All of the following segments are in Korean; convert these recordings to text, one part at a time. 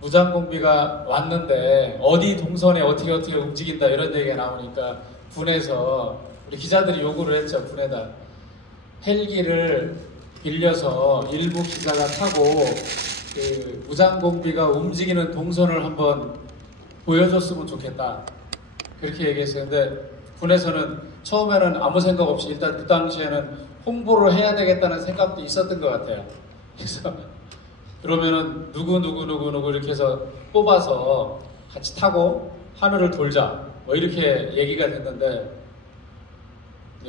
무장공비가 왔는데 어디 동선에 어떻게 움직인다 이런 얘기가 나오니까 군에서 우리 기자들이 요구를 했죠. 군에다 헬기를 빌려서 일부 기자가 타고 그 무장공비가 움직이는 동선을 한번 보여줬으면 좋겠다. 그렇게 얘기했어요. 근데 군에서는 처음에는 아무 생각 없이 일단 그 당시에는 홍보를 해야 되겠다는 생각도 있었던 것 같아요. 그래서 그러면은 누구 이렇게 해서 뽑아서 같이 타고 하늘을 돌자 뭐 이렇게 얘기가 됐는데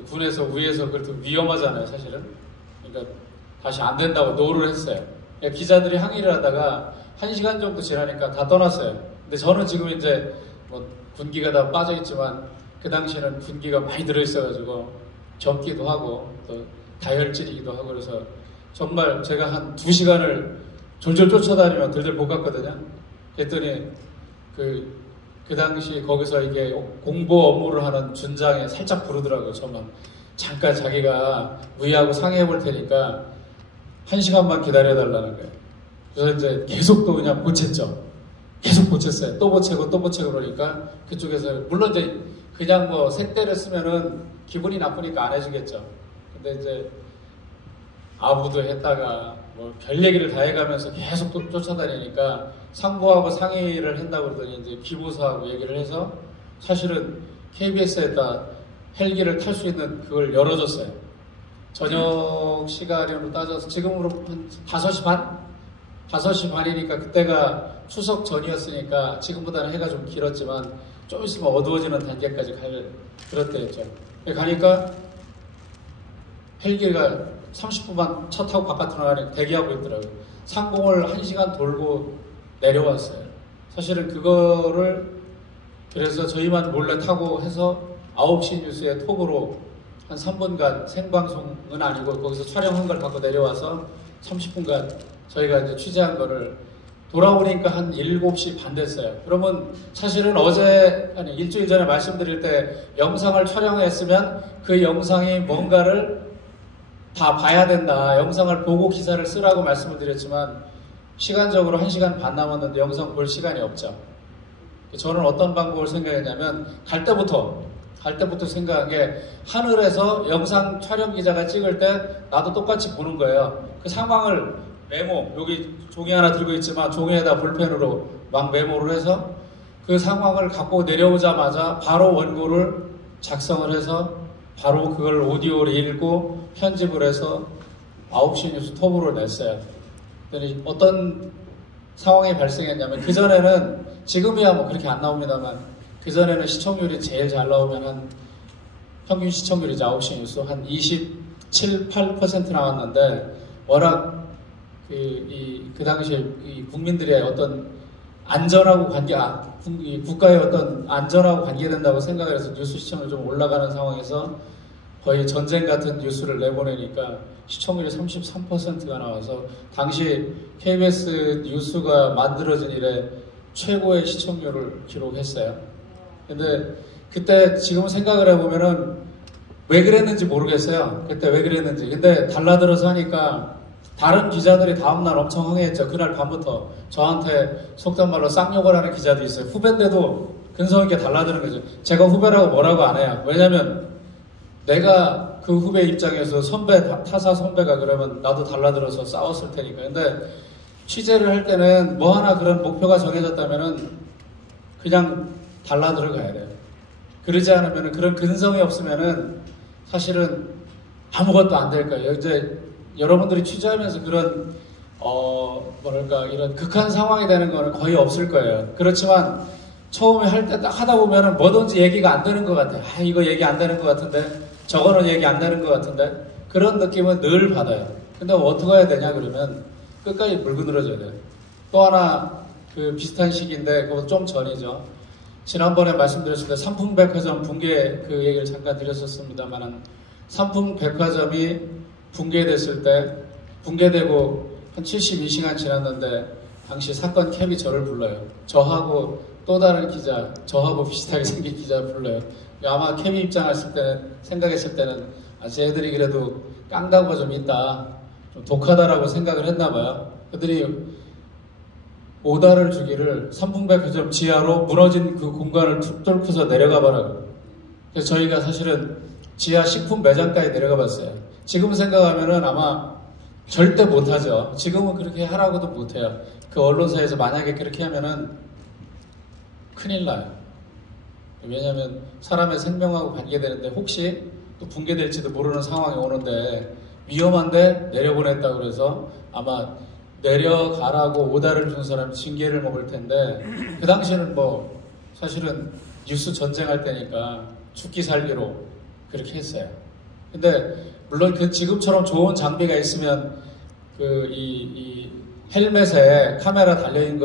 군에서 위에서 그렇게 위험하잖아요 사실은. 그러니까 다시 안 된다고 노를 했어요. 기자들이 항의를 하다가 1시간 정도 지나니까 다 떠났어요. 근데 저는 지금 이제 뭐 군기가 다 빠져있지만 그 당시에는 군기가 많이 들어있어가지고 젊기도 하고 또 다혈질이기도 하고 그래서 정말 제가 한 2시간을 졸졸 쫓아다니면 들들 못 갔거든요. 그랬더니 그 당시 거기서 이게 공보 업무를 하는 준장에 살짝 부르더라고요. 저만 잠깐 자기가 위하고 상의해 볼 테니까 1시간만 기다려달라는 거예요. 그래서 이제 계속 또 그냥 보챘죠. 계속 보챘어요. 또 보채고 그러니까 그쪽에서 물론 이제 그냥 뭐 색대를 쓰면은 기분이 나쁘니까 안 해주겠죠. 근데 이제 아부도 했다가 뭐 별 얘기를 다 해가면서 계속 또 쫓아다니니까 상부하고 상의를 한다고 그러더니 이제 기부사하고 얘기를 해서 사실은 KBS에다 헬기를 탈 수 있는 그걸 열어줬어요. 저녁 시간으로 따져서 지금으로 한 5시 반? 5시 반이니까 그때가 추석 전이었으니까 지금보다는 해가 좀 길었지만 좀 있으면 어두워지는 단계까지 갈 그럴 때였죠. 가니까 헬기가 30분만 차 타고 바깥으로 나가니 대기하고 있더라고요. 상공을 1시간 돌고 내려왔어요. 사실은 그거를 그래서 저희만 몰래 타고 해서 9시 뉴스에 톡으로 한 3분간 생방송은 아니고 거기서 촬영한 걸 갖고 내려와서 30분간 저희가 이제 취재한 거를 돌아오니까 한 7시 반 됐어요. 그러면 사실은 어제, 아니 일주일 전에 말씀드릴 때 영상을 촬영했으면 그 영상이 뭔가를 다 봐야 된다. 영상을 보고 기사를 쓰라고 말씀을 드렸지만 시간적으로 1시간 반 남았는데 영상 볼 시간이 없죠. 저는 어떤 방법을 생각했냐면 갈 때부터 생각한 게 하늘에서 영상 촬영 기자가 찍을 때 나도 똑같이 보는 거예요. 그 상황을 메모, 여기 종이 하나 들고 있지만 종이에다 볼펜으로 막 메모를 해서 그 상황을 갖고 내려오자마자 바로 원고를 작성을 해서 바로 그걸 오디오를 읽고 편집을 해서 9시 뉴스 톱으로 냈어요. 그랬더니 어떤 상황이 발생했냐면 그전에는 지금이야 뭐 그렇게 안 나옵니다만 그전에는 시청률이 제일 잘 나오면 한 평균 시청률이죠. 9시 뉴스 한 27, 8% 나왔는데 워낙 그 당시에 이 국민들의 어떤 안전하고 국가의 어떤 안전하고 관계된다고 생각을 해서 뉴스 시청률이 좀 올라가는 상황에서 거의 전쟁 같은 뉴스를 내보내니까 시청률이 33%가 나와서 당시 KBS 뉴스가 만들어진 이래 최고의 시청률을 기록했어요. 근데 그때 지금 생각을 해보면은 왜 그랬는지 모르겠어요. 그때 왜 그랬는지. 근데 달라들어서 하니까 다른 기자들이 다음날 엄청 항의했죠. 그날 밤부터 저한테 속된 말로 쌍욕을 하는 기자도 있어요. 후배인데도 근성 있게 달라드는 거죠. 제가 후배라고 뭐라고 안 해요. 왜냐면 내가 그 후배 입장에서 타사 선배가 그러면 나도 달라들어서 싸웠을 테니까. 근데 취재를 할 때는 뭐 하나 그런 목표가 정해졌다면은 그냥 달라들어 가야 돼요. 그러지 않으면은 그런 근성이 없으면은 사실은 아무것도 안 될 거예요. 이제 여러분들이 취재하면서 그런 이런 극한 상황이 되는 거는 거의 없을 거예요. 그렇지만 처음에 할 때 딱 하다 보면은 뭐든지 얘기가 안 되는 것 같아요. 이거 얘기 안 되는 것 같은데 저거는 얘기 안 되는 것 같은데 그런 느낌은 늘 받아요. 근데 어떻게 해야 되냐 그러면 끝까지 물고 늘어져야 돼요. 또 하나 그 비슷한 시기인데 그거 좀 전이죠. 지난번에 말씀드렸을 때 삼풍백화점 붕괴 그 얘기를 잠깐 드렸었습니다만 삼풍백화점이 붕괴됐을 때 붕괴되고 한 72시간 지났는데 당시 사건 캡이 저를 불러요. 저하고 또 다른 기자, 저하고 비슷하게 생긴 기자 불러요. 아마 캡이 입장했을 때는 생각했을 때는 쟤들이 그래도 깡다구가 좀 있다, 좀 독하다라고 생각을 했나 봐요. 그들이 오다를 주기를 삼풍백화점 지하로 무너진 그 공간을 툭 뚫고서 내려가 봐라고. 그래서 저희가 사실은 지하 식품 매장까지 내려가 봤어요. 지금 생각하면은 아마 절대 못하죠. 지금은 그렇게 하라고도 못해요. 그 언론사에서 만약에 그렇게 하면은 큰일 나요. 왜냐하면 사람의 생명하고 관계되는데 혹시 또 붕괴될지도 모르는 상황이 오는데 위험한데 내려보냈다고 그래서 아마 내려가라고 오다를 준 사람이 징계를 먹을 텐데 그 당시에는 뭐 사실은 뉴스 전쟁할 때니까 죽기 살기로 그렇게 했어요. 근데 물론 그 지금처럼 좋은 장비가 있으면 이 헬멧에 카메라 있는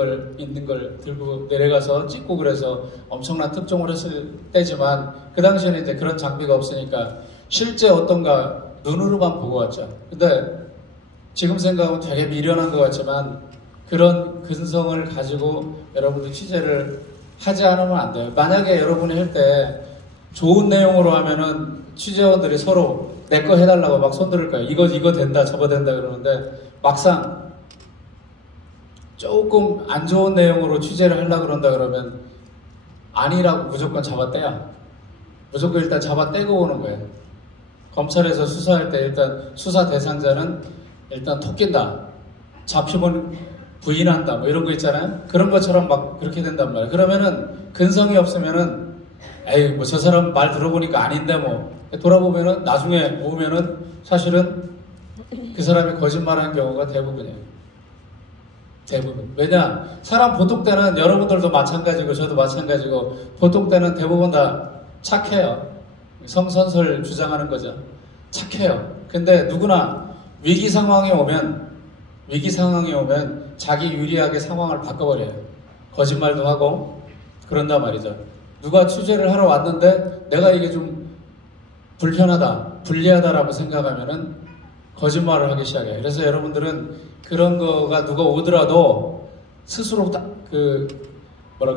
걸 들고 내려가서 찍고 그래서 엄청난 특종을 했을 때지만 그 당시에는 이제 그런 장비가 없으니까 실제 어떤가 눈으로만 보고 왔죠. 근데 지금 생각하면 되게 미련한 것 같지만 그런 근성을 가지고 여러분들 취재를 하지 않으면 안 돼요. 만약에 여러분이 할 때 좋은 내용으로 하면은 취재원들이 서로 내 거 해달라고 막 손들을 거예요. 이거 된다, 저거 된다 그러는데 막상 조금 안 좋은 내용으로 취재를 하려고 그런다 그러면 아니라고 무조건 잡아떼야. 무조건 일단 잡아떼고 오는 거예요. 검찰에서 수사할 때 일단 수사 대상자는 일단 토낀다. 잡히면 부인한다. 뭐 이런 거 있잖아요. 그런 것처럼 막 그렇게 된단 말이에요. 그러면은 근성이 없으면은 에이 뭐 저 사람 말 들어보니까 아닌데 뭐 돌아보면은 나중에 보면은 사실은 그 사람이 거짓말하는 경우가 대부분이에요. 대부분. 왜냐? 사람 보통 때는 여러분들도 마찬가지고 저도 마찬가지고 보통 때는 대부분 다 착해요. 성선설 주장하는 거죠. 착해요. 근데 누구나 위기 상황이 오면 자기 유리하게 상황을 바꿔버려요. 거짓말도 하고 그런단 말이죠. 누가 취재를 하러 왔는데 내가 이게 좀 불편하다, 불리하다라고 생각하면은 거짓말을 하기 시작해요. 그래서 여러분들은 그런 거가 누가 오더라도 스스로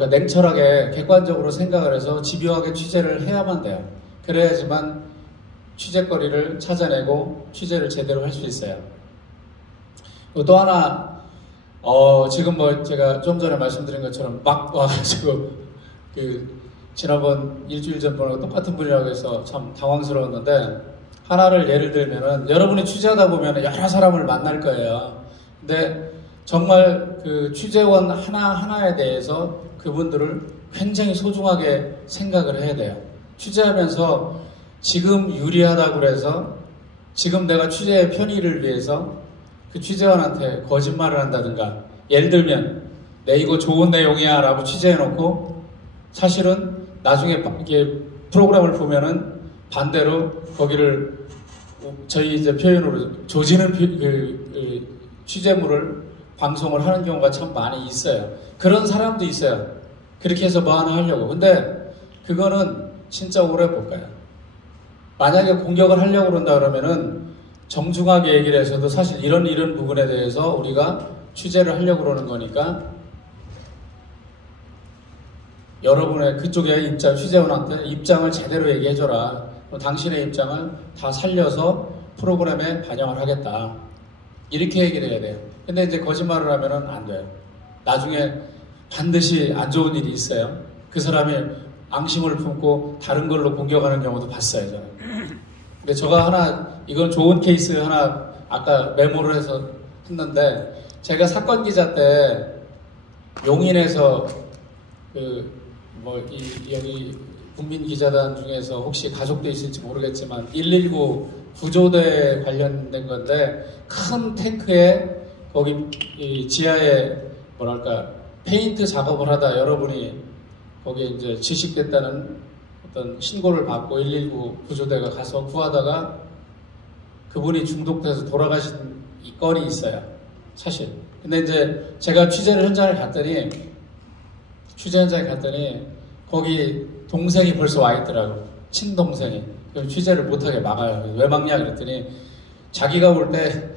냉철하게 객관적으로 생각을 해서 집요하게 취재를 해야만 돼요. 그래야지만 취재거리를 찾아내고 취재를 제대로 할 수 있어요. 또 하나 지금 뭐 제가 좀 전에 말씀드린 것처럼 막 와가지고 지난번 일주일 전번하고 똑같은 분이라고 해서 참 당황스러웠는데 하나를 예를 들면은 여러분이 취재하다 보면 여러 사람을 만날 거예요. 근데 정말 그 취재원 하나하나에 대해서 그분들을 굉장히 소중하게 생각을 해야 돼요. 취재하면서 지금 유리하다고 그래서 지금 내가 취재의 편의를 위해서 그 취재원한테 거짓말을 한다든가 예를 들면 내 이거 좋은 내용이야 라고 취재해놓고 사실은 나중에 이게 프로그램을 보면은 반대로 거기를 저희 이제 표현으로 조지는 취재물을 방송을 하는 경우가 참 많이 있어요. 그런 사람도 있어요. 그렇게 해서 뭐 하나 하려고. 근데 그거는 진짜 오래 못 가요. 만약에 공격을 하려고 그런다 그러면은 정중하게 얘기를 해서도 사실 이런 부분에 대해서 우리가 취재를 하려고 그러는 거니까 여러분의 그쪽의 취재원한테 입장을 제대로 얘기해줘라. 당신의 입장을 다 살려서 프로그램에 반영을 하겠다. 이렇게 얘기를 해야 돼요. 근데 이제 거짓말을 하면은 안 돼요. 나중에 반드시 안 좋은 일이 있어요. 그 사람이 앙심을 품고 다른 걸로 공격하는 경우도 봤어요, 저는. 근데 이건 좋은 케이스 하나 아까 메모를 해서 했는데, 제가 사건 기자 때 용인에서 여기 국민기자단 중에서 혹시 가족도 있을지 모르겠지만 119 구조대 관련된 건데 큰 탱크에 거기 이 지하에 페인트 작업을 하다 여러분이 거기에 이제 질식됐다는 어떤 신고를 받고 119 구조대가 가서 구하다가 그분이 중독돼서 돌아가신 이 건이 있어요. 사실. 근데 이제 제가 취재 현장에 갔더니 거기 동생이 벌써 와 있더라고. 친동생이. 그럼 취재를 못하게 막아요. 왜 막냐 그랬더니 자기가 볼 때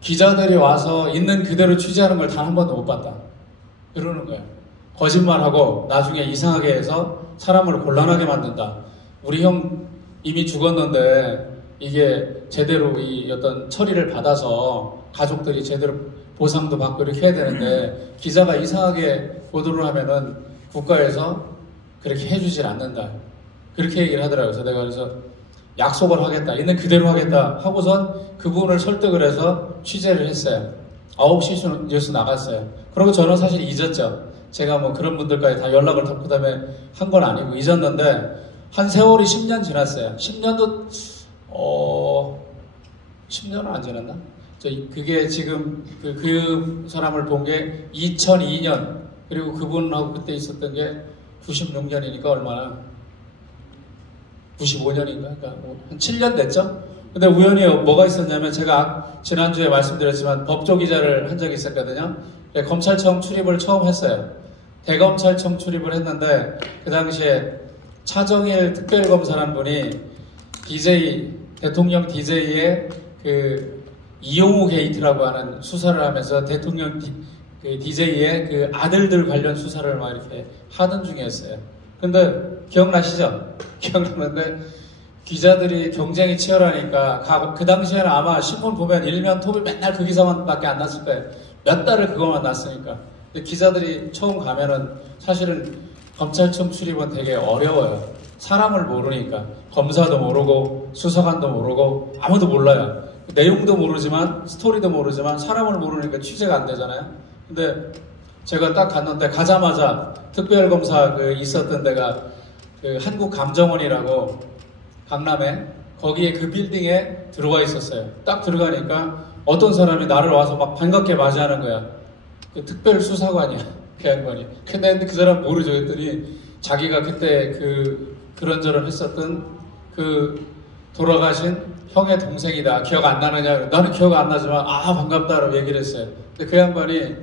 기자들이 와서 있는 그대로 취재하는 걸 단 한 번도 못 봤다. 그러는 거예요. 거짓말하고 나중에 이상하게 해서 사람을 곤란하게 만든다. 우리 형 이미 죽었는데 이게 제대로 이 어떤 처리를 받아서 가족들이 제대로 보상도 받고 이렇게 해야 되는데 기자가 이상하게 보도를 하면은 국가에서 그렇게 해주질 않는다. 그렇게 얘기를 하더라고요. 그래서 내가 그래서 약속을 하겠다. 있는 그대로 하겠다. 하고선 그분을 설득을 해서 취재를 했어요. 9시 뉴스 나갔어요. 그리고 저는 사실 잊었죠. 제가 뭐 그런 분들까지 다 연락을 그 다음에 한 건 아니고 잊었는데 한 세월이 10년 지났어요. 10년도 10년은 안 지났나? 그게 지금 그 사람을 본 게 2002년 그리고 그분하고 그때 있었던 게 96년이니까 얼마나 95년인가? 그러니까 한 7년 됐죠? 근데 우연히 뭐가 있었냐면 제가 지난주에 말씀드렸지만 법조 기자를 한 적이 있었거든요. 검찰청 출입을 처음 했어요. 대검찰청 출입을 했는데 그 당시에 차정일 특별검사라는 분이 대통령 DJ의 그 이용우 게이트라고 하는 수사를 하면서 대통령 DJ의 그 아들들 관련 수사를 막 이렇게 하던 중이었어요. 근데 기억나시죠? 기억나는데 기자들이 경쟁이 치열하니까 그 당시에는 아마 신문 보면 일면 톱이 맨날 그 기사만밖에 안 났을 거예요. 몇 달을 그거만 났으니까. 근데 기자들이 처음 가면은 사실은 검찰청 출입은 되게 어려워요. 사람을 모르니까 검사도 모르고 수사관도 모르고 아무도 몰라요. 내용도 모르지만 스토리도 모르지만 사람을 모르니까 취재가 안 되잖아요. 근데 제가 딱 갔는데 가자마자 특별검사 있었던 데가 그 한국감정원이라고 강남에 거기에 그 빌딩에 들어와 있었어요. 딱 들어가니까 어떤 사람이 나를 와서 막 반갑게 맞이하는 거야. 그 특별수사관이야. 그 양반이. 근데 그 사람 모르죠. 했더니 자기가 그때 그런저런 했었던 그 돌아가신 형의 동생이다. 기억 안 나느냐? 나는 기억 안 나지만 반갑다라고 얘기를 했어요. 근데 그 양반이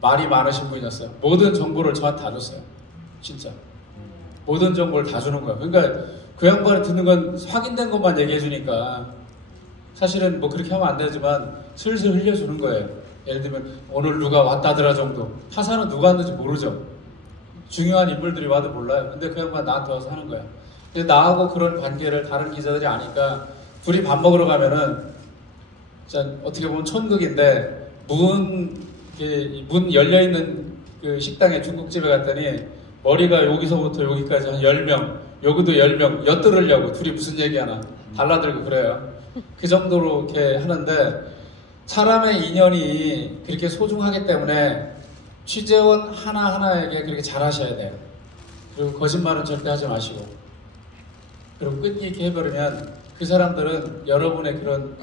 말이 많으신 분이었어요. 모든 정보를 저한테 다 줬어요. 진짜. 모든 정보를 다 주는 거야. 그러니까 그 양반이 듣는 건 확인된 것만 얘기해 주니까 사실은 뭐 그렇게 하면 안 되지만 슬슬 흘려주는 거예요. 예를 들면 오늘 누가 왔다더라 정도. 타사는 누가 왔는지 모르죠. 중요한 인물들이 와도 몰라요. 근데 그 양반 나한테 와서 하는 거야. 근데 나하고 그런 관계를 다른 기자들이 아니까 둘이 밥 먹으러 가면은 진짜 어떻게 보면 천국인데 문 열려있는 그 식당에 중국집에 갔더니 머리가 여기서부터 여기까지 한 10명 여기도 10명 엿들으려고 둘이 무슨 얘기하나 달라들고 그래요. 그 정도로 이렇게 하는데 사람의 인연이 그렇게 소중하기 때문에 취재원 하나하나에게 그렇게 잘하셔야 돼요. 그리고 거짓말은 절대 하지 마시고 그리고 끈기 해버리면 그 사람들은 여러분의 그런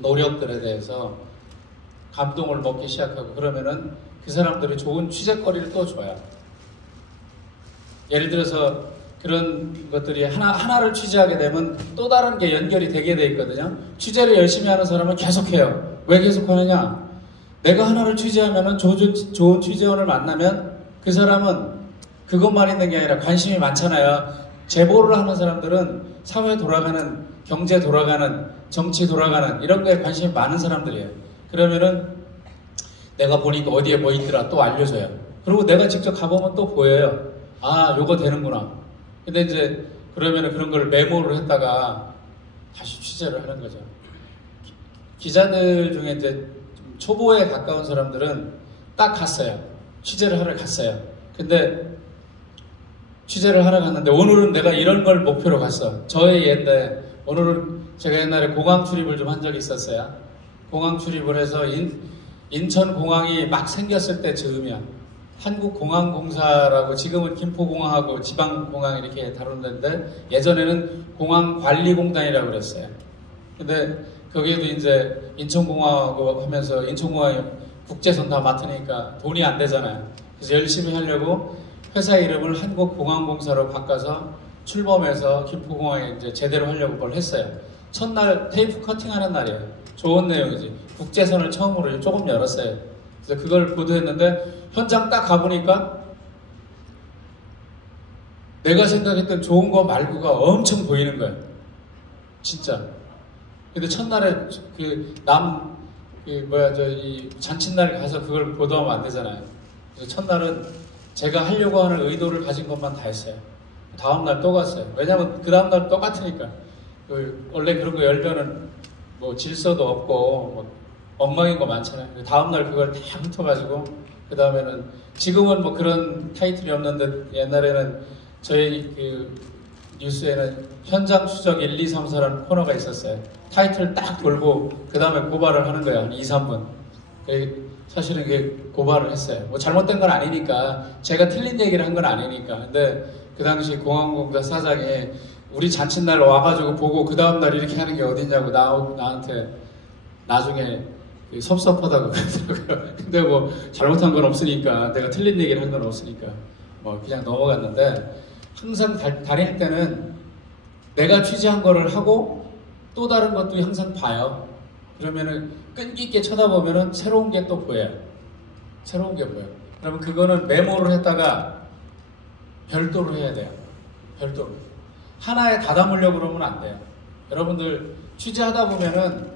노력들에 대해서 감동을 먹기 시작하고 그러면은 그 사람들이 좋은 취재거리를 또 줘요. 예를 들어서 그런 것들이 하나를 취재하게 되면 또 다른 게 연결이 되게 돼 있거든요. 취재를 열심히 하는 사람은 계속해요. 왜 계속하느냐? 내가 하나를 취재하면은 좋은 취재원을 만나면 그 사람은 그것만 있는 게 아니라 관심이 많잖아요. 제보를 하는 사람들은 사회 돌아가는, 경제 돌아가는, 정치 돌아가는 이런 거에 관심이 많은 사람들이에요. 그러면은 내가 보니까 어디에 뭐 있더라 또 알려줘요. 그리고 내가 직접 가보면 또 보여요. 요거 되는구나. 근데 이제 그러면은 그런 걸 메모를 했다가 다시 취재를 하는 거죠. 기자들 중에 이제 좀 초보에 가까운 사람들은 딱 갔어요. 취재를 하러 갔어요. 근데 취재를 하러 갔는데 오늘은 내가 이런 걸 목표로 갔어. 저의 예인데 오늘은 제가 옛날에 공항 출입을 좀 한 적이 있었어요. 공항 출입을 해서 인천공항이 막 생겼을 때 즈음이야. 한국공항공사라고 지금은 김포공항하고 지방공항 이렇게 다루는데 예전에는 공항관리공단이라고 그랬어요. 근데 거기에도 이제 인천공항하고 하면서 인천공항이 국제선 다 맡으니까 돈이 안 되잖아요. 그래서 열심히 하려고 회사 이름을 한국공항공사로 바꿔서 출범해서 김포공항에 이제 제대로 하려고 그걸 했어요. 첫날 테이프 커팅하는 날이에요. 좋은 내용이지. 국제선을 처음으로 조금 열었어요. 그래서 그걸 보도했는데 현장 딱 가보니까 내가 생각했던 좋은 거 말고가 엄청 보이는 거예요. 진짜. 근데 첫날에 이 잔칫날에 가서 그걸 보도하면 안 되잖아요. 그래서 첫날은 제가 하려고 하는 의도를 가진 것만 다 했어요. 다음날 또 갔어요. 왜냐면 그 다음날 똑같으니까. 원래 그런 거 열면은 뭐 질서도 없고 뭐 엉망인 거 많잖아요. 다음날 그걸 다 훑어가지고 그 다음에는 지금은 뭐 그런 타이틀이 없는데 옛날에는 저희 그 뉴스에는 현장 추적 1, 2, 3, 4라는 코너가 있었어요. 타이틀 딱 돌고 그 다음에 고발을 하는 거야. 한 2, 3분. 사실은 그게 고발을 했어요. 뭐 잘못된 건 아니니까 제가 틀린 얘기를 한 건 아니니까. 근데 그 당시 공항공사 사장이 우리 잔칫날 와가지고 보고 그 다음날 이렇게 하는 게 어딨냐고 나한테 나중에 섭섭하다고 그러더라고요. 근데 뭐 잘못한 건 없으니까 내가 틀린 얘기를 한 건 없으니까 뭐 그냥 넘어갔는데 항상 다닐 때는 내가 취재한 거를 하고 또 다른 것도 항상 봐요. 그러면은 끈기 있게 쳐다보면은 새로운 게 또 보여요. 새로운 게 보여요. 그러면 그거는 메모를 했다가 별도로 해야 돼요. 별도로. 하나에 다 담으려고 그러면 안 돼요. 여러분들 취재하다 보면은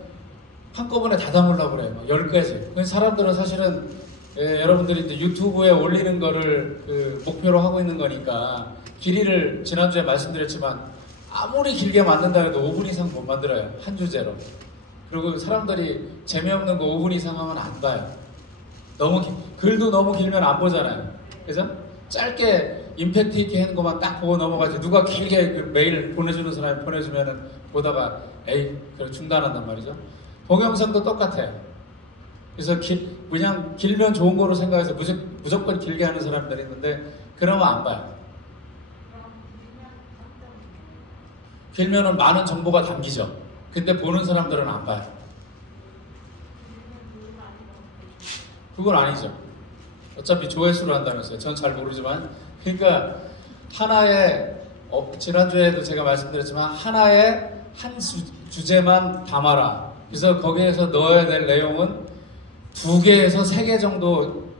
한꺼번에 다 담으려고 그래요. 10가지. 사람들은 사실은 여러분들이 이제 유튜브에 올리는 거를 목표로 하고 있는 거니까 길이를 지난주에 말씀드렸지만 아무리 길게 만든다 해도 5분 이상 못 만들어요. 한 주제로. 그리고 사람들이 재미없는 거 5분 이상 하면 안 봐요. 글도 너무 길면 안 보잖아요. 그죠? 짧게 임팩트 있게 하는 것만 딱 보고 넘어가지. 누가 길게 그 메일 보내주는 사람이 보내주면은 보다가 그래 중단한단 말이죠. 동영상도 똑같아요. 그래서 그냥 길면 좋은 거로 생각해서 무조건 길게 하는 사람들이 있는데 그러면 안 봐요. 길면은 많은 정보가 담기죠. 근데 보는 사람들은 안 봐요. 그건 아니죠. 어차피 조회수로 한다면서요. 전 잘 모르지만. 그러니까 하나의 지난주에도 제가 말씀드렸지만 하나의 한 주제만 담아라. 그래서 거기에서 넣어야 될 내용은 2개에서 3개 정도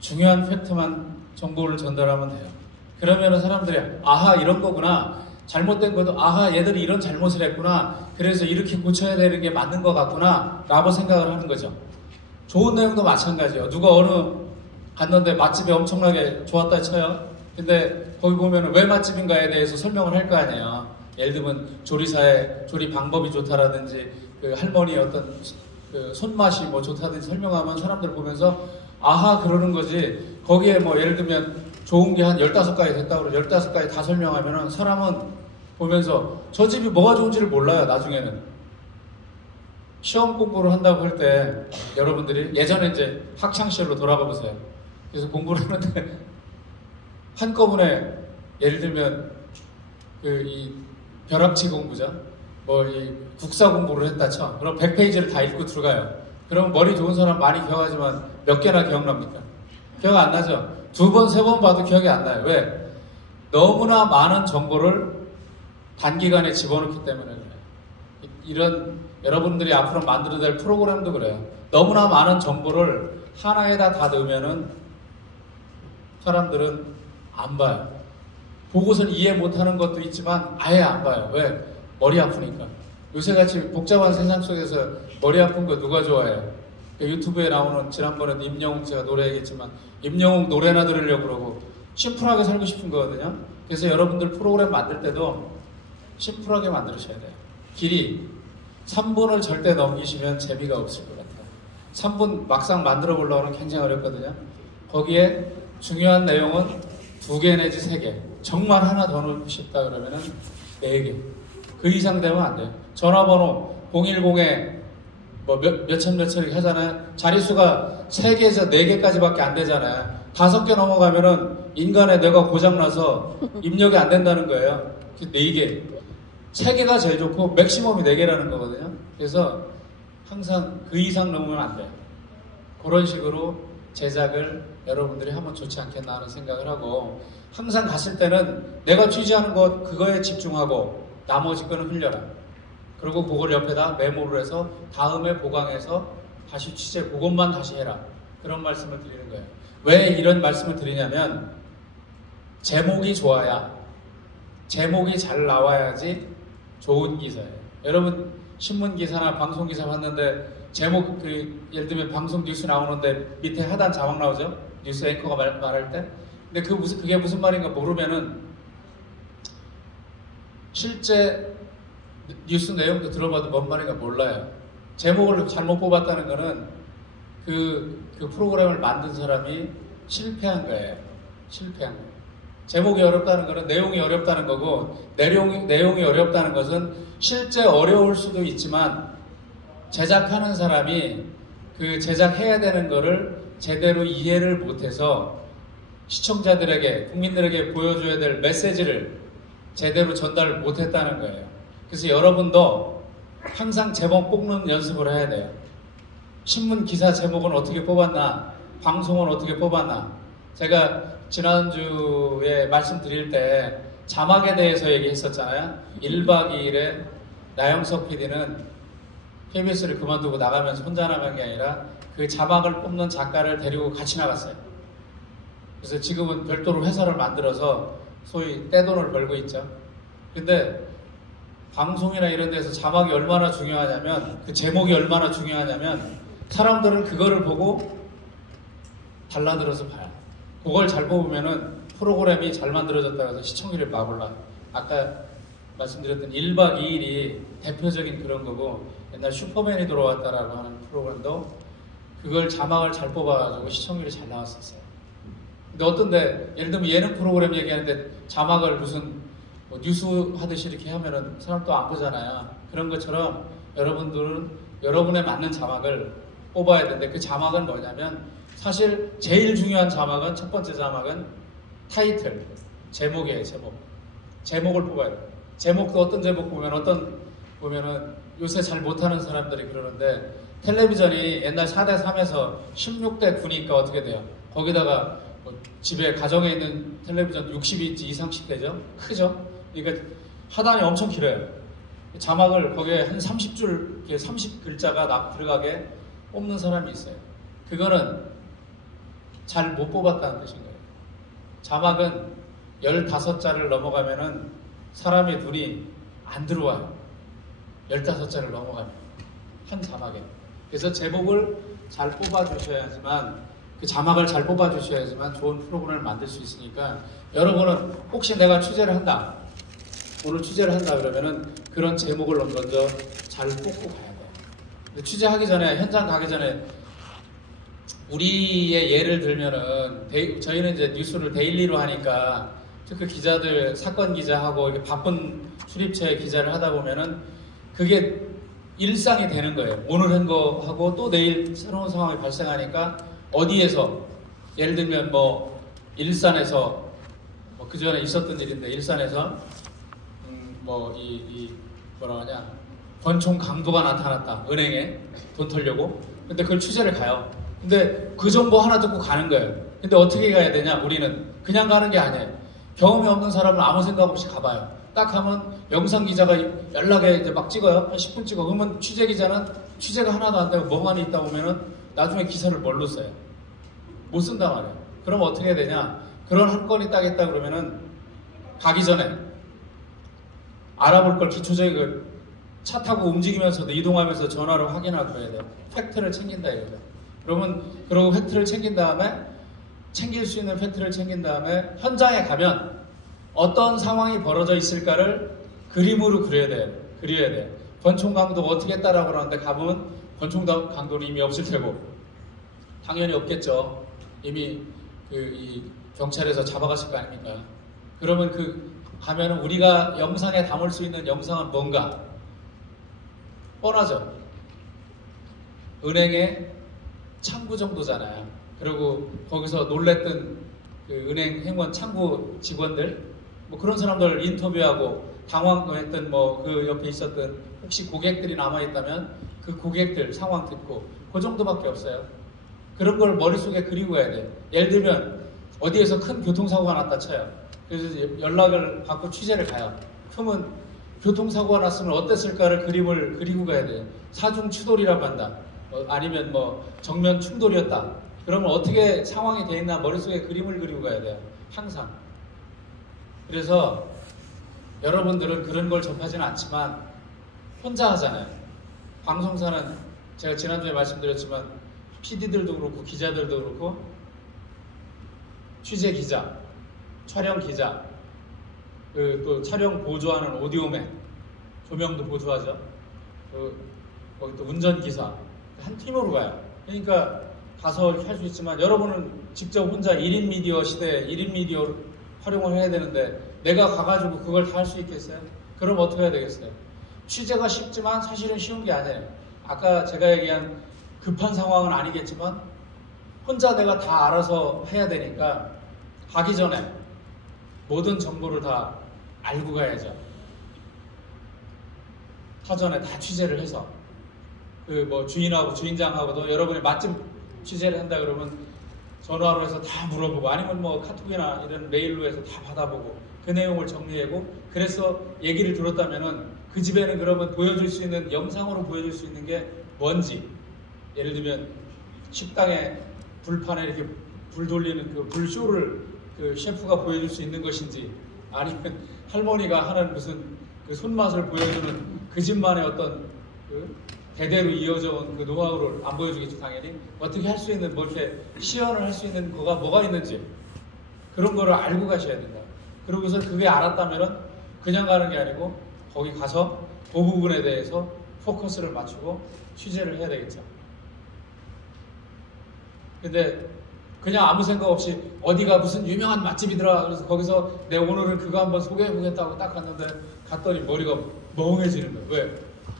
중요한 팩트만 정보를 전달하면 돼요. 그러면 사람들이 아하 이런 거구나. 잘못된 것도 아하 얘들이 이런 잘못을 했구나. 그래서 이렇게 고쳐야 되는 게 맞는 것 같구나 라고 생각을 하는 거죠. 좋은 내용도 마찬가지예요. 누가 어느 갔는데 맛집이 엄청나게 좋았다 쳐요. 근데 거기 보면 왜 맛집인가에 대해서 설명을 할 거 아니에요. 예를 들면 조리사의 조리 방법이 좋다라든지 그 할머니의 어떤 그 손맛이 뭐 좋다든지 설명하면 사람들 보면서 아하 그러는 거지. 거기에 뭐 예를 들면 좋은 게 한 15가지 됐다고 그러고 15가지 다 설명하면은 사람은 보면서 저 집이 뭐가 좋은지를 몰라요. 나중에는 시험 공부를 한다고 할 때 여러분들이 예전에 이제 학창시절로 돌아가 보세요. 그래서 공부를 하는데 한꺼번에 예를 들면 이 벼락치 공부죠. 뭐 이 국사 공부를 했다 쳐. 그럼 100페이지를 다 읽고 들어가요. 그럼 머리 좋은 사람 많이 기억하지만 몇 개나 기억납니까? 기억 안 나죠? 2번, 3번 봐도 기억이 안 나요. 왜? 너무나 많은 정보를 단기간에 집어넣기 때문에 그래요. 이런 여러분들이 앞으로 만들어야 될 프로그램도 그래요. 너무나 많은 정보를 하나에다 다 넣으면은 사람들은 안 봐요. 보고선 이해 못하는 것도 있지만 아예 안 봐요. 왜? 머리 아프니까. 요새같이 복잡한 세상 속에서 머리 아픈 거 누가 좋아해요? 유튜브에 나오는 지난번에도 임영웅 제가 노래 얘기했지만 임영웅 노래나 들으려고 그러고 심플하게 살고 싶은 거거든요. 그래서 여러분들 프로그램 만들 때도 심플하게 만들으셔야 돼요. 길이 3분을 절대 넘기시면 재미가 없을 것 같아요. 3분 막상 만들어 보려고 하면 굉장히 어렵거든요. 거기에 중요한 내용은 2개 내지 3개. 정말 하나 더 넣고 싶다 그러면은 4개. 그 이상 되면 안 돼요. 전화번호 010에 뭐 몇천 이렇게 하잖아요. 자릿수가 3개에서 4개까지밖에 안 되잖아요. 5개 넘어가면은 인간의 뇌가 고장나서 입력이 안 된다는 거예요. 4개. 3개가 제일 좋고 맥시멈이 4개라는 거거든요. 그래서 항상 그 이상 넘으면 안 돼요. 그런 식으로 제작을 여러분들이 하면 좋지 않겠나 하는 생각을 하고 항상 갔을 때는 내가 취재하는 것 그거에 집중하고 나머지 거는 흘려라. 그리고 그걸 옆에다 메모를 해서 다음에 보강해서 다시 취재 그것만 다시 해라. 그런 말씀을 드리는 거예요. 왜 이런 말씀을 드리냐면 제목이 좋아야 제목이 잘 나와야지 좋은 기사예요. 여러분 신문 기사나 방송 기사 봤는데 제목 예를 들면 방송 뉴스 나오는데 밑에 하단 자막 나오죠? 뉴스 앵커가 말할 때. 근데 그게 무슨 말인가 모르면은 실제 뉴스 내용도 들어봐도 뭔 말인가 몰라요. 제목을 잘못 뽑았다는 거는 그 프로그램을 만든 사람이 실패한 거예요. 실패한 거예요. 제목이 어렵다는 것은 내용이 어렵다는 거고, 내용이 어렵다는 것은 실제 어려울 수도 있지만 제작하는 사람이 그 제작해야 되는 거를 제대로 이해를 못해서 시청자들에게, 국민들에게 보여줘야 될 메시지를 제대로 전달 못했다는 거예요. 그래서 여러분도 항상 제목 뽑는 연습을 해야 돼요. 신문 기사 제목은 어떻게 뽑았나, 방송은 어떻게 뽑았나. 제가 지난주에 말씀드릴 때 자막에 대해서 얘기했었잖아요. 1박 2일에 나영석 PD는 KBS를 그만두고 나가면서 혼자 나간 게 아니라 그 자막을 뽑는 작가를 데리고 같이 나갔어요. 그래서 지금은 별도로 회사를 만들어서 소위 떼돈을 벌고 있죠. 근데 방송이나 이런 데서 자막이 얼마나 중요하냐면, 그 제목이 얼마나 중요하냐면 사람들은 그거를 보고 달라들어서 봐요. 그걸 잘 뽑으면은 프로그램이 잘 만들어졌다고 해서 시청률이 막 올라요. 아까 말씀드렸던 1박 2일이 대표적인 그런 거고, 옛날 슈퍼맨이 돌아왔다라고 하는 프로그램도 그걸 자막을 잘 뽑아가지고 시청률이 잘 나왔었어요. 근데 어떤데, 예를 들면 예능 프로그램 얘기하는데 자막을 무슨 뭐 뉴스 하듯이 이렇게 하면은 사람 또 안 보잖아요. 그런 것처럼 여러분들은 여러분에 맞는 자막을 뽑아야 되는데, 그 자막은 뭐냐면 사실 제일 중요한 자막은, 첫 번째 자막은 타이틀, 제목이에요. 제목을 뽑아야 돼요. 제목도 어떤 제목 보면은 요새 잘 못하는 사람들이 그러는데, 텔레비전이 옛날 4:3에서 16:9니까 어떻게 돼요? 거기다가 뭐 집에 가정에 있는 텔레비전 60인치 이상씩 되죠? 크죠? 그러니까 하단이 엄청 길어요. 자막을 거기에 한 30줄, 30글자가 들어가게 뽑는 사람이 있어요. 그거는 잘 못 뽑았다는 뜻인 거예요. 자막은 15자를 넘어가면은 사람의 눈이 안 들어와요. 15자를 넘어가면. 한 자막에. 그래서 제목을 잘 뽑아주셔야지만, 그 자막을 잘 뽑아주셔야지만 좋은 프로그램을 만들 수 있으니까, 여러분은 혹시 내가 취재를 한다, 오늘 취재를 한다 그러면은 그런 제목을 먼저 잘 뽑고 가야 돼요. 근데 취재하기 전에, 현장 가기 전에 우리의 예를 들면은, 저희는 이제 뉴스를 데일리로 하니까 특히 기자들, 사건 기자하고 이렇게 바쁜 출입처에 기자를 하다 보면은 그게 일상이 되는 거예요. 오늘 한 거 하고 또 내일 새로운 상황이 발생하니까, 어디에서, 예를 들면 뭐 일산에서, 뭐 그 전에 있었던 일인데, 일산에서 뭐라고 하냐, 권총 강도가 나타났다, 은행에 돈 털려고. 근데 그걸 취재를 가요. 근데 그 정보 하나 듣고 가는 거예요. 근데 어떻게 가야 되냐, 우리는 그냥 가는 게 아니에요. 경험이 없는 사람은 아무 생각 없이 가봐요. 딱 하면 영상 기자가 연락에 이제 막 찍어요. 한 10분 찍어. 그러면 취재 기자는 취재가 하나도 안 되고 멍하니 있다 보면은 나중에 기사를 뭘로 써요? 못 쓴단 말이에요. 그럼 어떻게 해야 되냐? 그런 한 건이 딱 있다 그러면은 가기 전에 알아볼 걸 기초적인 차 타고 움직이면서도, 이동하면서 전화로 확인하고 그래야 돼요. 팩트를 챙긴다 이거죠. 그러면 그러고 팩트를 챙긴 다음에, 챙길 수 있는 팩트를 챙긴 다음에 현장에 가면 어떤 상황이 벌어져 있을까를 그림으로 그려야 돼요. 권총 강도가 어떻게 했다라고 그러는데 가보면 권총 강도는 이미 없을 테고, 당연히 없겠죠. 이미 이 경찰에서 잡아갔을 거 아닙니까? 그러면 가면은 우리가 영상에 담을 수 있는 영상은 뭔가? 뻔하죠. 은행의 창구 정도잖아요. 그리고 거기서 놀랬던 그 은행 행원 창구 직원들, 뭐 그런 사람들 인터뷰하고 당황했던, 뭐 그 옆에 있었던 혹시 고객들이 남아있다면 그 고객들 상황 듣고, 그 정도밖에 없어요. 그런 걸 머릿속에 그리고 가야 돼요. 예를 들면 어디에서 큰 교통사고가 났다 쳐요. 그래서 연락을 받고 취재를 가요. 그러면 교통사고가 났으면 어땠을까를 그림을 그리고 가야 돼요. 사중 추돌이라고 한다. 아니면 뭐 정면 충돌이었다. 그러면 어떻게 상황이 돼 있나 머릿속에 그림을 그리고 가야 돼요. 항상. 그래서 여러분들은 그런 걸 접하지는 않지만 혼자 하잖아요. 방송사는 제가 지난주에 말씀드렸지만 PD들도 그렇고 기자들도 그렇고 취재 기자, 촬영 기자, 또 촬영 보조하는 오디오맨, 조명도 보조하죠. 거기 또 운전 기사, 한 팀으로 가요. 그러니까 가서 이렇게 할 수 있지만 여러분은 직접 혼자 1인 미디어 시대에 1인 미디어 활용을 해야 되는데 내가 가가지고 그걸 다 할 수 있겠어요? 그럼 어떻게 해야 되겠어요? 취재가 쉽지만 사실은 쉬운 게 아니에요. 아까 제가 얘기한 급한 상황은 아니겠지만 혼자 내가 다 알아서 해야 되니까 가기 전에 모든 정보를 다 알고 가야죠. 사전에 다 취재를 해서 주인장하고도 여러분이 맛집 취재를 한다 그러면 전화로 해서 다 물어보고 아니면 카톡이나 이런 메일로 해서 다 받아보고 그 내용을 정리하고 그래서 얘기를 들었다면은 그 집에는 그러면 보여줄 수 있는 영상으로 보여줄 수 있는 게 뭔지 예를 들면 식당에 불판에 이렇게 불 돌리는 그 불쇼를 그 셰프가 보여줄 수 있는 것인지 아니면 할머니가 하는 무슨 그 손맛을 보여주는 그 집만의 어떤 그 대대로 이어져 온 그 노하우를 안 보여주겠죠, 당연히. 어떻게 할 수 있는, 이렇게 시연을 할 수 있는 거가 뭐가 있는지 그런 거를 알고 가셔야 된다. 그러고서 그게 알았다면은 그냥 가는 게 아니고 거기 가서 그 부분에 대해서 포커스를 맞추고 취재를 해야 되겠죠. 근데 그냥 아무 생각 없이 어디가 무슨 유명한 맛집이더라. 그래서 거기서 내 오늘은 그거 한번 소개해보겠다고 딱 갔는데 갔더니 머리가 멍해지는 거예요. 왜?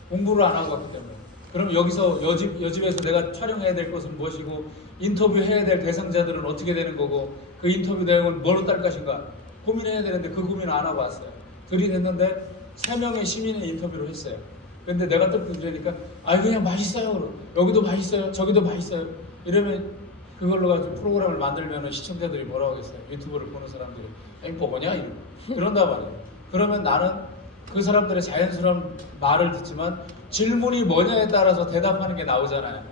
공부를 안 하고 갔기 때문에. 그럼 여기서 여집에서 내가 촬영해야 될 것은 무엇이고 인터뷰해야 될 대상자들은 어떻게 되는 거고 그 인터뷰 내용을 뭐로 딸 것인가 고민해야 되는데 그 고민을 안 하고 왔어요. 들이댔는데 3명의 시민의 인터뷰를 했어요. 근데 내가 또 들으니까 그냥 맛있어요. 그럼 여기도 맛있어요. 저기도 맛있어요. 이러면 그걸로 가지고 프로그램을 만들면 시청자들이 뭐라고 하겠어요. 유튜브를 보는 사람들이 뭐냐? 그런단 말이에요. 그러면 나는 그 사람들의 자연스러운 말을 듣지만 질문이 뭐냐에 따라서 대답하는 게 나오잖아요.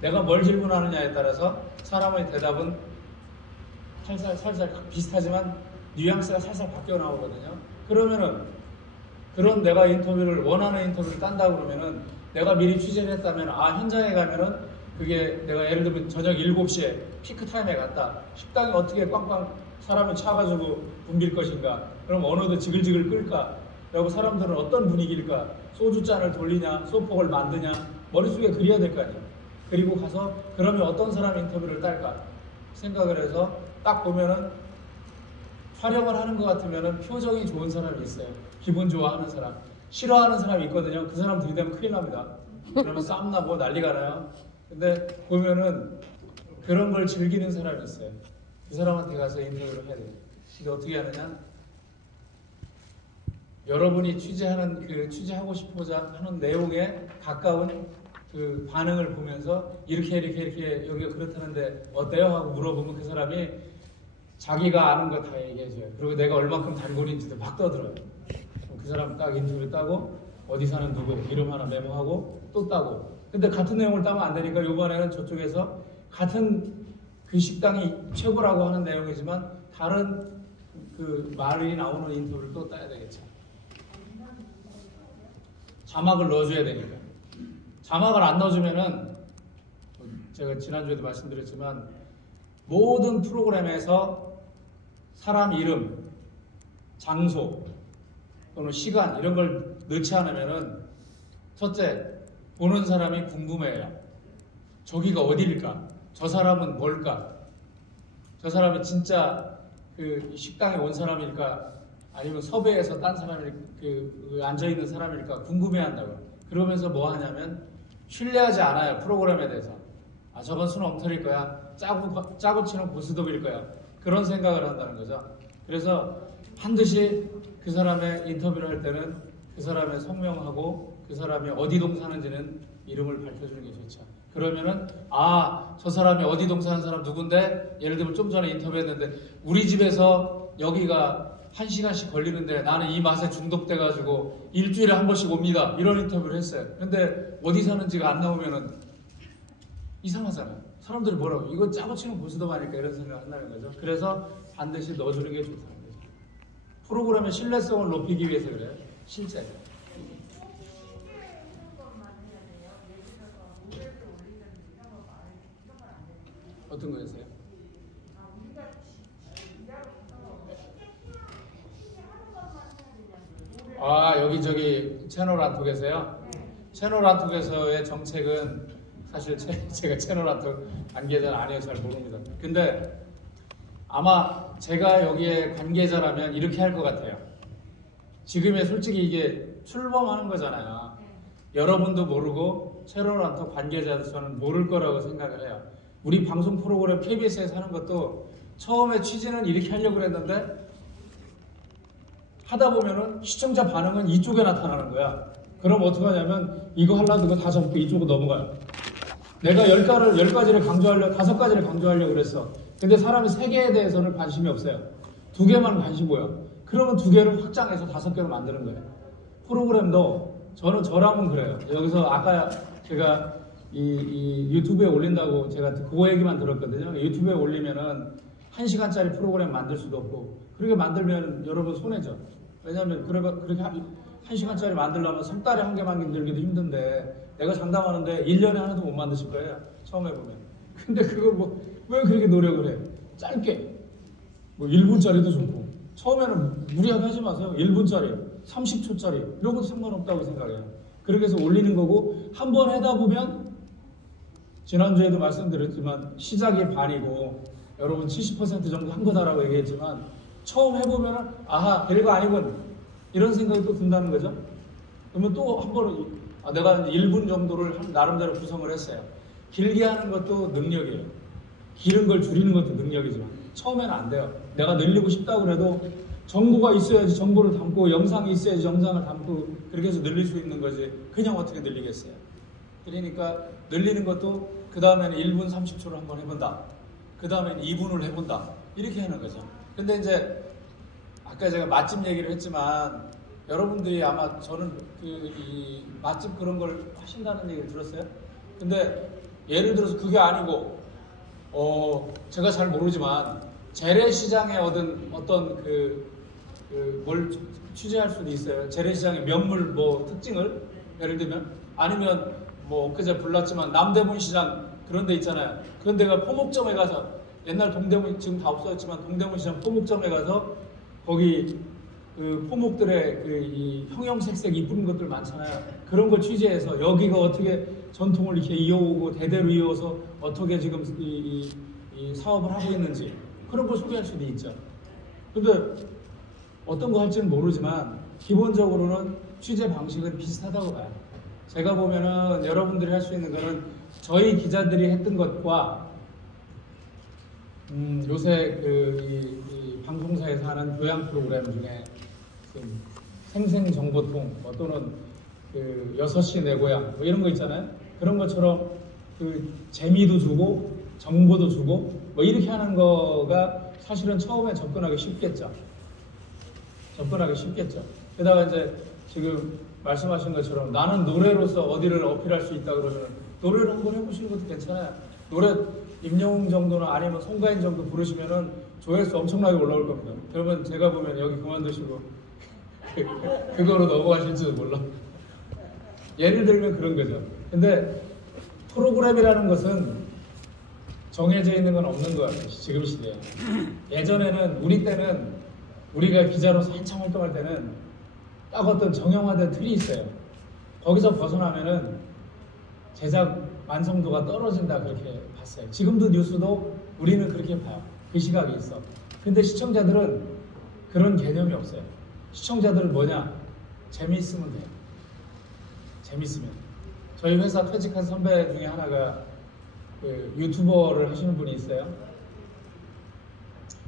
내가 뭘 질문하느냐에 따라서 사람의 대답은 살살 비슷하지만 뉘앙스가 살살 바뀌어 나오거든요. 그러면은 그런 내가 인터뷰를 원하는 인터뷰를 딴다 그러면은 내가 미리 취재를 했다면 현장에 가면은 그게 내가 예를 들면 저녁 7시에 피크 타임에 갔다. 식당이 어떻게 꽝꽝 사람을 차가지고 붐빌 것인가? 그럼 어느덧 지글지글 끌까? 그리고 사람들은 어떤 분위기일까? 소주잔을 돌리냐? 소폭을 만드냐? 머릿속에 그려야 될 거 아니에요. 그리고 가서 그러면 어떤 사람 인터뷰를 딸까? 생각을 해서 딱 보면은 촬영을 하는 것 같으면은 표정이 좋은 사람이 있어요. 기분 좋아하는 사람. 싫어하는 사람이 있거든요. 그 사람 들이대면 큰일 납니다. 그러면 싸움 나고 난리가 나요. 근데 보면은 그런 걸 즐기는 사람이 있어요. 그 사람한테 가서 인터뷰를 해야 돼요. 근데 어떻게 하느냐? 여러분이 취재하고 싶고자 하는 내용에 가까운 그 반응을 보면서 이렇게 여기가 그렇다는데 어때요? 하고 물어보면 그 사람이 자기가 아는 거 다 얘기해줘요. 그리고 내가 얼만큼 단골인지도 막 떠들어요. 그 사람 딱 인터뷰 따고 어디 사는 누구 이름 하나 메모하고 또 따고. 근데 같은 내용을 따면 안 되니까 이번에는 저쪽에서 같은 그 식당이 최고라고 하는 내용이지만 다른 그 말이 나오는 인터뷰를 또 따야 되겠죠. 자막을 넣어줘야 되니까. 자막을 안 넣어주면은 제가 지난주에도 말씀드렸지만 모든 프로그램에서 사람 이름, 장소 또는 시간 이런 걸 넣지 않으면은 첫째 보는 사람이 궁금해요. 저기가 어디일까? 저 사람은 뭘까? 저 사람은 진짜 그 식당에 온 사람일까? 아니면 섭외해서 딴 사람이 앉아있는 사람일까? 궁금해한다고. 그러면서 뭐 하냐면 신뢰하지 않아요. 프로그램에 대해서. 저건 순 엉터리일 거야. 짜고 치는 고스톱일 거야. 그런 생각을 한다는 거죠. 그래서 반드시 그 사람의 인터뷰를 할 때는 그 사람의 성명하고 그 사람이 어디 동 사는지는 이름을 밝혀주는 게 좋죠. 그러면은 저 사람이 어디 동 사는 사람 누군데? 예를 들면 좀 전에 인터뷰했는데 우리 집에서 여기가 1시간씩 걸리는데 나는 이 맛에 중독돼가지고 일주일에 한 번씩 옵니다. 이런 인터뷰를 했어요. 근데 어디 사는지가 안 나오면은 이상하잖아요. 사람들이 뭐라고 이거 짜고 치는 고스톱 아닐까 이런 생각을 한다는 거죠. 그래서 반드시 넣어주는 게 좋다는 거죠. 프로그램의 신뢰성을 높이기 위해서 그래요. 실제. 어떤 거였어요? 여기 채널 안톡에서요? 채널 안톡에서의 정책은 사실 제가 채널한테 관계자는 아니어서 잘 모릅니다. 근데 아마 제가 여기에 관계자라면 이렇게 할 것 같아요. 지금의 솔직히 이게 출범하는 거잖아요. 여러분도 모르고 채널한테 관계자도 저는 모를 거라고 생각을 해요. 우리 방송 프로그램 KBS에서 하는 것도 처음에 취지는 이렇게 하려고 했는데 하다 보면은 시청자 반응은 이쪽에 나타나는 거야. 그럼 어떻게 하냐면 이거 하려고 이거 다 접고 이쪽으로 넘어가요. 내가 10가지를 강조하려고 5가지를 강조하려고 그랬어. 근데 사람이 3개에 대해서는 관심이 없어요. 2개만 관심 보여. 그러면 2개를 확장해서 5개로 만드는 거예요. 프로그램도 저랑은 그래요. 여기서 아까 제가 이 유튜브에 올린다고 제가 그 얘기만 들었거든요. 유튜브에 올리면은 1시간짜리 프로그램 만들 수도 없고 그렇게 만들면 여러분 손해죠. 왜냐하면 그렇게 1시간짜리 만들려면 3달에 1개 만들기도 힘든데 내가 장담하는데 1년에 하나도 못 만드실 거예요. 처음 해보면. 근데 그걸 왜 그렇게 노력을 해? 짧게 1분짜리도 좋고 처음에는 무리하게 하지 마세요. 1분짜리 30초짜리 이런 것도 상관없다고 생각해요. 그렇게 해서 올리는 거고 한 번 하다 보면 지난주에도 말씀드렸지만 시작이 반이고 여러분 70% 정도 한 거다라고 얘기했지만 처음 해보면 아하 별거 아니군 이런 생각이 또 든다는 거죠. 그러면 또 한 번은 내가 1분 정도를 나름대로 구성을 했어요. 길게 하는 것도 능력이에요. 길은 걸 줄이는 것도 능력이지만 처음에는 안 돼요. 내가 늘리고 싶다고 해도 정보가 있어야지 정보를 담고 영상이 있어야지 영상을 담고 그렇게 해서 늘릴 수 있는 거지 그냥 어떻게 늘리겠어요. 그러니까 늘리는 것도 그 다음에는 1분 30초를 한번 해본다. 그 다음에는 2분을 해본다. 이렇게 하는 거죠. 근데 이제 아까 제가 맛집 얘기를 했지만 여러분들이 아마 저는 이 맛집 그런 걸 하신다는 얘기를 들었어요. 근데 예를 들어서 그게 아니고 제가 잘 모르지만 재래시장에 얻은 어떤 뭘 취재할 수도 있어요. 재래시장의 명물 특징을 예를 들면 아니면 엊그제 불났지만 남대문 시장 그런 데 있잖아요. 그런 데가 포목점에 가서 옛날 동대문 지금 다 없어졌지만 동대문 시장 포목점에 가서 거기 그 포목들의 이 형형색색 이쁜 것들 많잖아요. 그런 걸 취재해서 여기가 어떻게 전통을 이렇게 이어오고 대대로 이어서 어떻게 지금 이 사업을 하고 있는지 그런 걸 소개할 수도 있죠. 근데 어떤 거 할지는 모르지만 기본적으로는 취재 방식은 비슷하다고 봐요. 제가 보면은 여러분들이 할 수 있는 거는 저희 기자들이 했던 것과 요새 이 방송사에서 하는 교양 프로그램 중에 생생정보통 또는 6시 내 고향 이런 거 있잖아요. 그런 것처럼 재미도 주고 정보도 주고 이렇게 하는 거가 사실은 처음에 접근하기 쉽겠죠. 게다가 이제 지금 말씀하신 것처럼 나는 노래로서 어디를 어필할 수 있다 그러면 노래를 한번 해보시는 것도 괜찮아요. 노래 임영웅 정도나 아니면 송가인 정도 부르시면은 조회수 엄청나게 올라올 겁니다. 그러면 제가 보면 여기 그만두시고 그거로 넘어가실지도 몰라. 예를 들면 그런 거죠. 근데 프로그램이라는 것은 정해져 있는 건 없는 것 같아요. 지금 시대에. 예전에는 우리 때는 우리가 기자로서 한참 활동할 때는 딱 어떤 정형화된 틀이 있어요. 거기서 벗어나면은 제작 완성도가 떨어진다 그렇게 봤어요. 지금도 뉴스도 우리는 그렇게 봐요. 그 시각이 있어. 근데 시청자들은 그런 개념이 없어요. 시청자들은 뭐냐? 재미있으면 돼요. 재미있으면. 저희 회사 퇴직한 선배 중에 하나가 유튜버를 하시는 분이 있어요.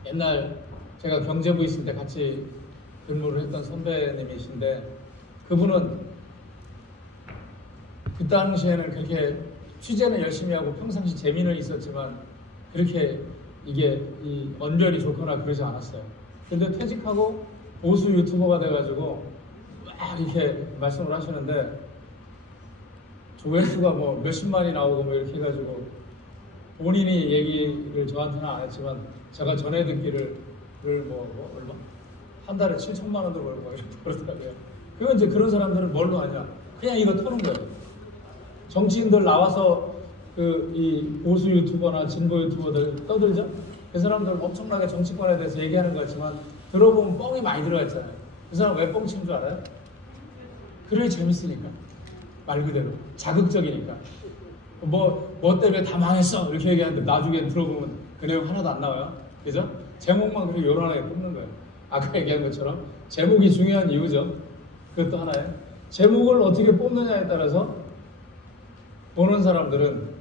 옛날 제가 경제부 있을 때 같이 근무를 했던 선배님이신데 그분은 그 당시에는 그렇게 취재는 열심히 하고 평상시 재미는 있었지만 그렇게 이게 이 언변이 좋거나 그러지 않았어요. 근데 퇴직하고 보수 유튜버가 돼가지고 막 이렇게 말씀을 하시는데 조회수가 몇십만이 나오고 이렇게 해가지고 본인이 얘기를 저한테는 안 했지만 제가 전해 듣기를 얼마? 한 달에 7천만 원도 벌고 이렇게 그러더라고요. 그건 이제 그런 사람들은 뭘로 하냐? 그냥 이거 토는 거예요. 정치인들 나와서 이 보수 유튜버나 진보 유튜버들 떠들죠? 그 사람들 엄청나게 정치권에 대해서 얘기하는 것 같지만 들어보면 뻥이 많이 들어가 있잖아요. 그 사람 왜 뻥친 줄 알아요? 그래 재밌으니까. 말 그대로. 자극적이니까. 뭐 때문에 다 망했어 이렇게 얘기하는데 나중에 들어보면 그 내용 하나도 안 나와요. 그죠? 제목만 그렇게 요란하게 뽑는 거예요. 아까 얘기한 것처럼 제목이 중요한 이유죠. 그것도 하나예요. 제목을 어떻게 뽑느냐에 따라서 보는 사람들은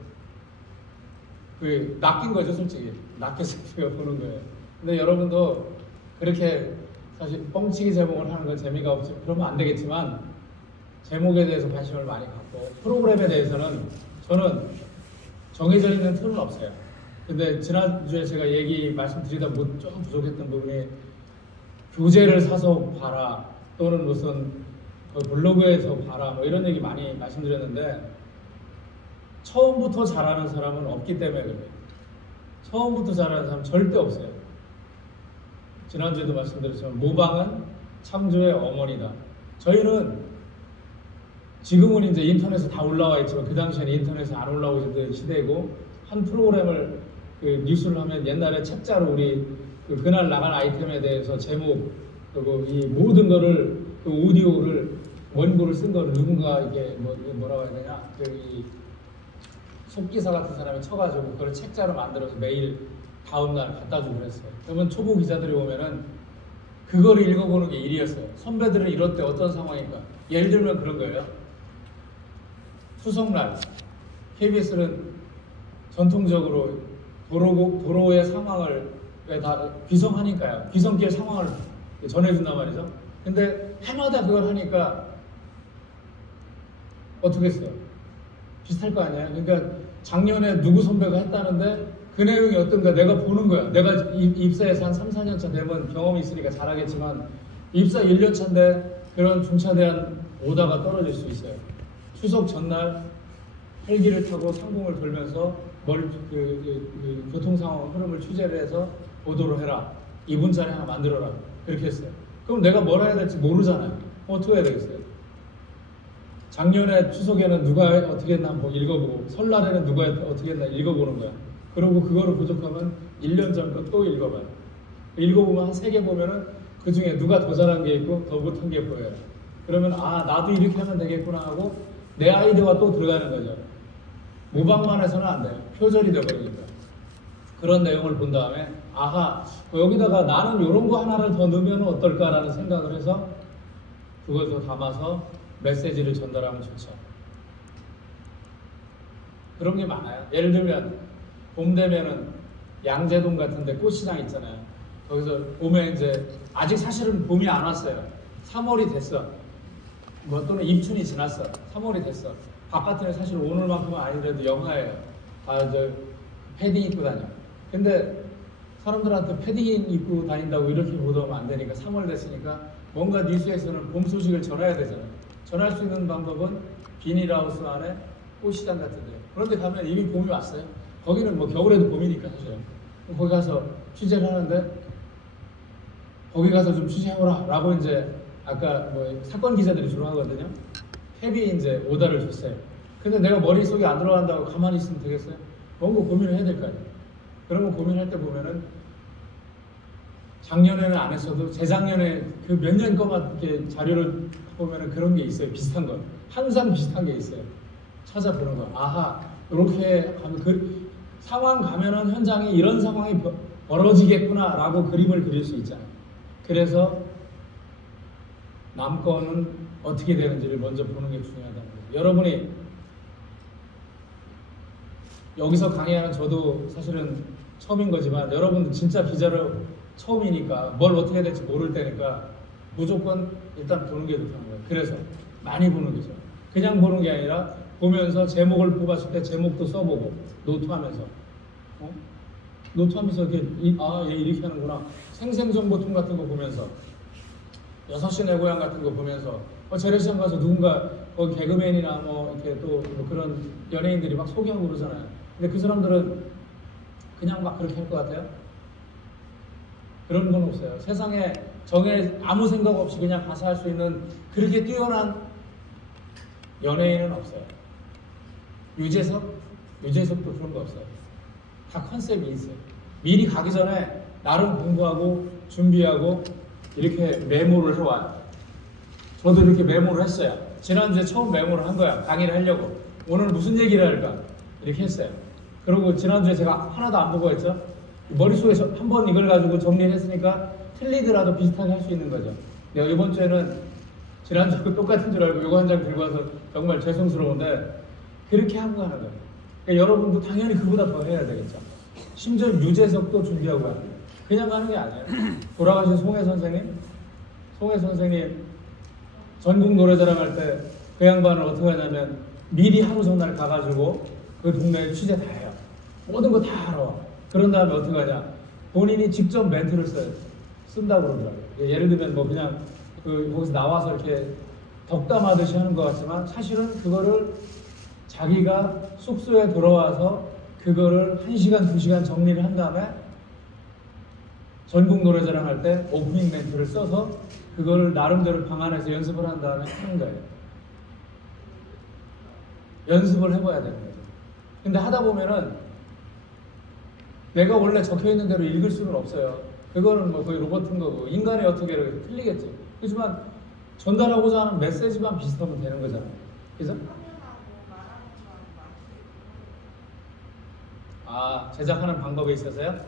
낚인 거죠, 솔직히. 낚여서 보는 거예요. 근데 여러분도 그렇게 사실 뻥치기 제목을 하는 건 재미가 없지, 그러면 안 되겠지만 제목에 대해서 관심을 많이 갖고 프로그램에 대해서는 저는 정해져 있는 틀은 없어요. 근데 지난주에 제가 말씀드리다 좀 부족했던 부분이 교재를 사서 봐라 또는 무슨 블로그에서 봐라 뭐 이런 얘기 많이 말씀드렸는데 처음부터 잘하는 사람은 없기 때문에 그래요. 처음부터 잘하는 사람은 절대 없어요. 지난주에도 말씀드렸지만 모방은 창조의 어머니다. 저희는 지금은 이제 인터넷에 다 올라와 있지만 그 당시에는 인터넷에 안 올라오던 시대고 한 프로그램을 뉴스를 하면 옛날에 책자로 우리 그날 나간 아이템에 대해서 제목 그리고 이 모든 거를 오디오를 원고를 쓴 거 누군가 이게 뭐라고 해야 되냐 이 속기사 같은 사람이 쳐가지고 그걸 책자로 만들어서 매일 다음날 갖다 주고 그랬어요. 그러면 초보 기자들이 오면은 그거를 읽어보는 게 일이었어요. 선배들은 이럴 때 어떤 상황일까? 예를 들면 그런 거예요. 추석날 KBS는 전통적으로 도로의 상황을 다 귀성하니까요. 귀성길 상황을 전해준단 말이죠. 근데 해마다 그걸 하니까 어떻게 했어요? 비슷할 거 아니에요? 그러니까 작년에 누구 선배가 했다는데 그 내용이 어떤가 내가 보는 거야. 내가 입사해서 한 3, 4년 차 되면 경험이 있으니까 잘하겠지만 입사 1년 차인데 그런 중차대한 오다가 떨어질 수 있어요. 추석 전날 헬기를 타고 상공을 돌면서 교통 상황 흐름을 취재를 해서 보도를 해라. 2분짜리 하나 만들어라. 그렇게 했어요. 그럼 내가 뭘 해야 될지 모르잖아요. 어떻게 해야 되겠어요? 작년에 추석에는 누가 어떻게 했나 한번 읽어보고 설날에는 누가 어떻게 했나 읽어보는 거야. 그러고 그거를 부족하면 1년 전 거 또 읽어봐요. 읽어보면 한 3개 보면은 그 중에 누가 더 잘한 게 있고 더 못한 게 보여요. 그러면 나도 이렇게 하면 되겠구나 하고 내 아이디어가 또 들어가는 거죠. 모방만 해서는 안 돼요. 표절이 되어버리니까. 그런 내용을 본 다음에 여기다가 나는 이런 거 하나를 더 넣으면 어떨까라는 생각을 해서 그걸 더 담아서 메시지를 전달하면 좋죠. 그런 게 많아요. 예를 들면 봄 되면은 양재동 같은데 꽃시장 있잖아요. 거기서 봄에 이제 아직 사실은 봄이 안 왔어요. 3월이 됐어. 또는 입춘이 지났어. 3월이 됐어. 바깥에는 사실 오늘만큼은 아니더라도 영하예요. 패딩 입고 다녀. 근데 사람들한테 패딩 입고 다닌다고 이렇게 보도하면 안 되니까 3월 됐으니까 뭔가 뉴스에서는 봄 소식을 전해야 되잖아요. 전할 수 있는 방법은 비닐하우스 안에 꽃시장 같은 데. 그런데 가면 이미 봄이 왔어요. 거기는 겨울에도 봄이니까 사실은. 거기 가서 취재를 하는데 거기 가서 좀 취재해보라 라고 이제 아까 사건 기자들이 주로 하거든요. 캡이 이제 오다를 줬어요. 근데 내가 머릿속에 안 들어간다고 가만히 있으면 되겠어요? 뭔가 고민을 해야 될 거 아니에요. 그러면 고민할 때 보면은 작년에는 안 했어도 재작년에 그 몇 년 거만 이렇게 자료를 보면은 그런 게 있어요. 비슷한 거. 항상 비슷한 게 있어요. 찾아보는 거. 이렇게 하면 상황 가면은 현장에 이런 상황이 벌어지겠구나 라고 그림을 그릴 수 있잖아요. 그래서 남 거는 어떻게 되는지를 먼저 보는 게 중요하다는 거예요. 여러분이 여기서 강의하는 저도 사실은 처음인 거지만 여러분도 진짜 기자로 처음이니까 뭘 어떻게 해야 될지 모를 때니까 무조건 일단 보는 게 좋다는 거예요. 그래서 많이 보는 거죠. 그냥 보는 게 아니라 보면서 제목을 뽑았을 때 제목도 써보고 노트하면서 노트하면서 이렇게 얘 이렇게 하는구나. 생생정보통 같은 거 보면서 6시 내 고향 같은 거 보면서 재래시장 가서 누군가 개그맨이나 이렇게 또 그런 연예인들이 막 소개하고 그러잖아요. 근데 그 사람들은 그냥 막 그렇게 할 것 같아요? 그런 건 없어요. 세상에 아무 생각 없이 그냥 가서 할 수 있는 그렇게 뛰어난 연예인은 없어요. 유재석도 그런 거 없어요. 다 컨셉이 있어요. 미리 가기 전에 나름 공부하고 준비하고 이렇게 메모를 해와요. 저도 이렇게 메모를 했어요. 지난주에 처음 메모를 한 거야. 강의를 하려고. 오늘 무슨 얘기를 할까? 이렇게 했어요. 그리고 지난주에 제가 하나도 안 보고 했죠. 머릿속에 한 번 이걸 가지고 정리를 했으니까 틀리더라도 비슷하게 할 수 있는 거죠. 내가 이번 주에는 지난주하고 똑같은 줄 알고 이거 한 장 들고 와서 정말 죄송스러운데 그렇게 하고 가는 거예요. 그러니까 여러분도 당연히 그보다 더 해야 되겠죠. 심지어 유재석도 준비하고 가는 거예요. 그냥 가는 게 아니에요. 돌아가신 송혜 선생님 전국 노래자랑 할 때 그 양반을 어떻게 하냐면 미리 하루 전날 가가지고 그 동네에 취재 다 해요. 모든 거 다 알아. 그런 다음에 어떻게 하냐. 본인이 직접 멘트를 쓴다고 그러더라고요. 예를 들면 뭐 그냥 거기서 나와서 이렇게 덕담하듯이 하는 것 같지만 사실은 그거를 자기가 숙소에 돌아와서 그거를 1시간, 2시간 정리를 한 다음에 전국 노래자랑 할 때 오프닝 멘트를 써서 그거를 나름대로 방안에서 연습을 한 다음에 하는 거예요. 연습을 해봐야 되는 거죠. 근데 하다 보면은 내가 원래 적혀있는 대로 읽을 수는 없어요. 그거는 뭐 거의 로봇인 거고 인간이 어떻게 이렇게 틀리겠지. 그렇지만 전달하고자 하는 메시지만 비슷하면 되는 거잖아요. 그죠? 아, 제작하는 방법에 있어서요?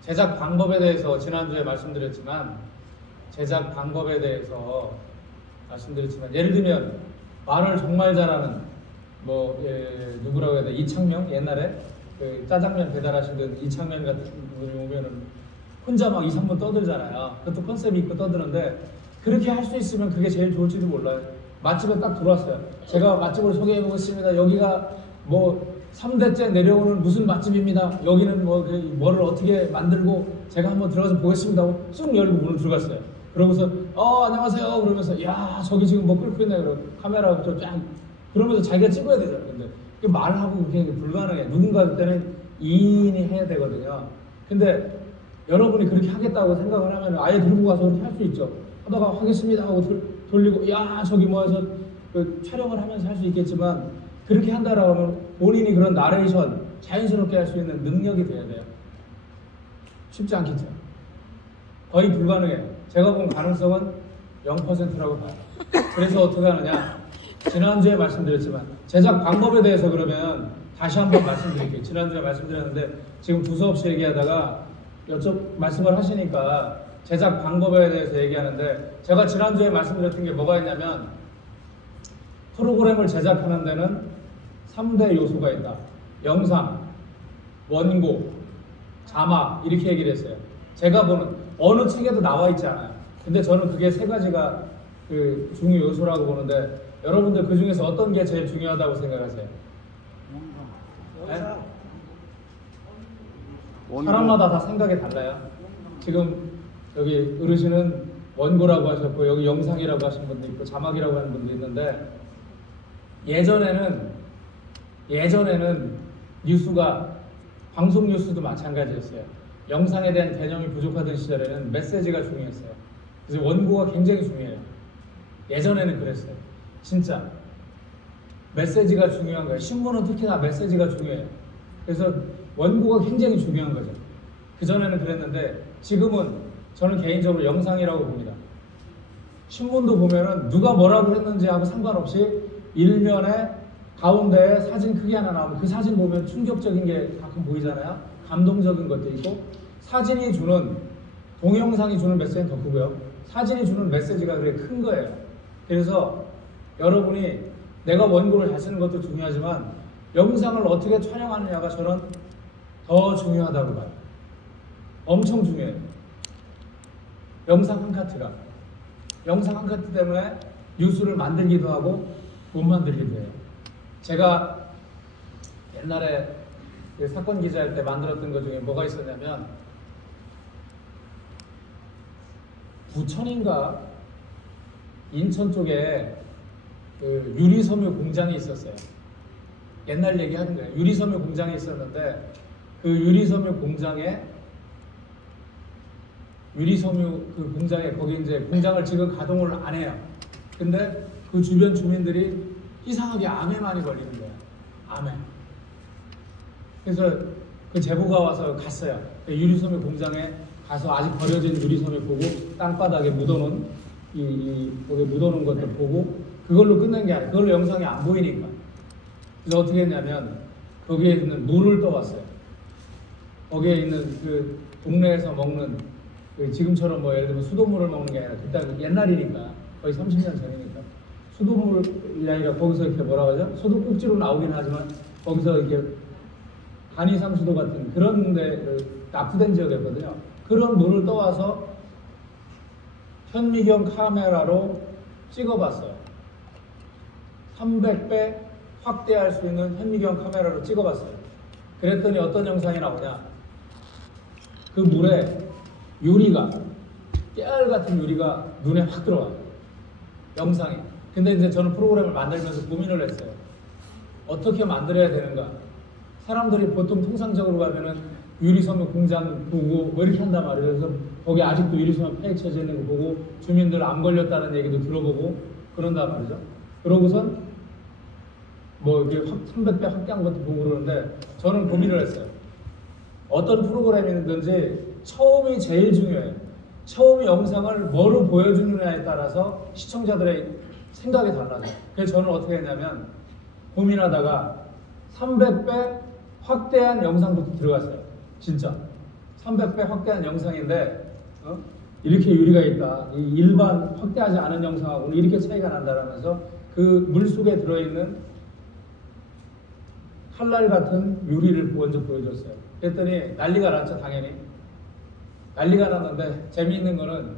제작 방법에 대해서 지난주에 말씀드렸지만 예를 들면 말을 정말 잘하는 누구라고 해야 돼? 이창명 옛날에 그 짜장면 배달하시던 이창명 같은 분이 오면은 혼자 막 2, 3분 떠들잖아요. 그것도 컨셉이 있고 떠드는데 그렇게 할 수 있으면 그게 제일 좋을지도 몰라요. 맛집에 딱 들어왔어요. 제가 맛집을 소개해보겠습니다. 여기가 뭐 3대째 내려오는 무슨 맛집입니다. 여기는 뭐를 어떻게 만들고 제가 한번 들어가서 보겠습니다 하고 쑥 열고 문을 들어갔어요. 그러면서 안녕하세요 그러면서 야 저기 지금 뭐 끓고 있네 그러고 카메라부터 쫙 그러면서 자기가 찍어야 되잖아요. 근데 그 말하고 그게 불가능해. 누군가 그때는 2인이 해야 되거든요. 근데 여러분이 그렇게 하겠다고 생각을 하면 아예 들고 가서 그렇게 할 수 있죠. 하다가 하겠습니다 하고 돌리고 야 저기 뭐 해서 촬영을 하면서 할 수 있겠지만 그렇게 한다라고 하면 본인이 그런 나레이션 자연스럽게 할 수 있는 능력이 돼야 돼요. 쉽지 않겠죠. 거의 불가능해요. 제가 본 가능성은 0%라고 봐요. 그래서 어떻게 하느냐. 지난주에 말씀드렸지만 제작 방법에 대해서 그러면 다시 한번 말씀드릴게요. 지난주에 말씀드렸는데 지금 두서없이 얘기하다가 말씀을 하시니까 제작 방법에 대해서 얘기하는데 제가 지난주에 말씀드렸던 게 뭐가 있냐면 프로그램을 제작하는 데는 3대 요소가 있다. 영상, 원고, 자막 이렇게 얘기를 했어요. 제가 보는 어느 책에도 나와 있지 않아요. 근데 저는 그게 3가지가 그 중요 요소라고 보는데 여러분들 그 중에서 어떤 게 제일 중요하다고 생각하세요? 네? 사람마다 다 생각이 달라요. 지금 여기 어르신은 원고라고 하셨고 여기 영상이라고 하신 분도 있고 자막이라고 하는 분도 있는데 예전에는 뉴스가 방송 뉴스도 마찬가지였어요. 영상에 대한 개념이 부족하던 시절에는 메시지가 중요했어요. 그래서 원고가 굉장히 중요해요. 예전에는 그랬어요. 진짜 메시지가 중요한 거예요. 신문은 특히나 메시지가 중요해요. 그래서 원고가 굉장히 중요한 거죠. 그전에는 그랬는데 지금은 저는 개인적으로 영상이라고 봅니다. 신문도 보면은 누가 뭐라고 했는지 하고 상관없이 일면에 가운데에 사진 크게 하나 나오면 그 사진 보면 충격적인 게 가끔 보이잖아요. 감동적인 것도 있고 사진이 주는 동영상이 주는 메시지는 더 크고요. 사진이 주는 메시지가 그렇게 큰 거예요. 그래서 여러분이 내가 원고를 잘 쓰는 것도 중요하지만 영상을 어떻게 촬영하느냐가 저는 더 중요하다고 봐요. 엄청 중요해요. 영상 한 카트가. 영상 한 카트 때문에 뉴스를 만들기도 하고 못 만들기도 해요. 제가 옛날에 사건 기자할 때 만들었던 것 중에 뭐가 있었냐면 부천인가 인천 쪽에 그 유리섬유 공장이 있었어요. 옛날 얘기하는 거예요. 유리섬유 공장이 있었는데 그 유리섬유 공장에 거기 이제 공장을 지금 가동을 안 해요. 근데 그 주변 주민들이 이상하게 암에 많이 걸리는 거예요. 암에. 그래서 그 제보가 와서 갔어요. 유리섬유 공장에 가서 아직 버려진 유리섬유 보고 땅바닥에 묻어놓은 거기 묻어놓은 것들 보고 그걸로 끝낸 게 아니라 그걸로 영상이 안 보이니까. 그래서 어떻게 했냐면 거기에 있는 물을 떠왔어요. 거기에 있는 그 동네에서 먹는 그 지금처럼 뭐 예를 들면 수돗물을 먹는 게 아니라 그때 옛날이니까 거의 30년 전이니까 수돗물이 아니라 거기서 이렇게 뭐라고 하죠? 소독꼭지로 나오긴 하지만 거기서 이렇게 간이상수도 같은 그런 데 납부된 지역이었거든요. 그런 물을 떠와서 현미경 카메라로 찍어봤어요. 300배 확대할 수 있는 현미경 카메라로 찍어봤어요. 그랬더니 어떤 영상이 나오냐? 그 물에 유리가, 깨알 같은 유리가 눈에 확 들어와요. 영상이. 근데 이제 저는 프로그램을 만들면서 고민을 했어요. 어떻게 만들어야 되는가? 사람들이 보통 통상적으로 가면은 유리섬유 공장 보고 뭐 이렇게 한단 말이에요. 그래서 거기 아직도 유리섬유 파헤쳐져 있는 거 보고 주민들 암 걸렸다는 얘기도 들어보고 그런단 말이죠. 그러고선 뭐 이렇게 300배 확대한 것도 보고 그러는데 저는 고민을 했어요. 어떤 프로그램이든지 처음이 제일 중요해요. 처음 영상을 뭐로 보여주느냐에 따라서 시청자들의 생각이 달라져요. 그래서 저는 어떻게 했냐면 고민하다가 300배 확대한 영상부터 들어갔어요. 진짜 300배 확대한 영상인데 이렇게 유리가 있다. 이 일반 확대하지 않은 영상하고는 이렇게 차이가 난다라면서 그 물속에 들어있는 칼날 같은 유리를 먼저 보여줬어요. 그랬더니 난리가 났죠. 당연히 난리가 났는데 재미있는 거는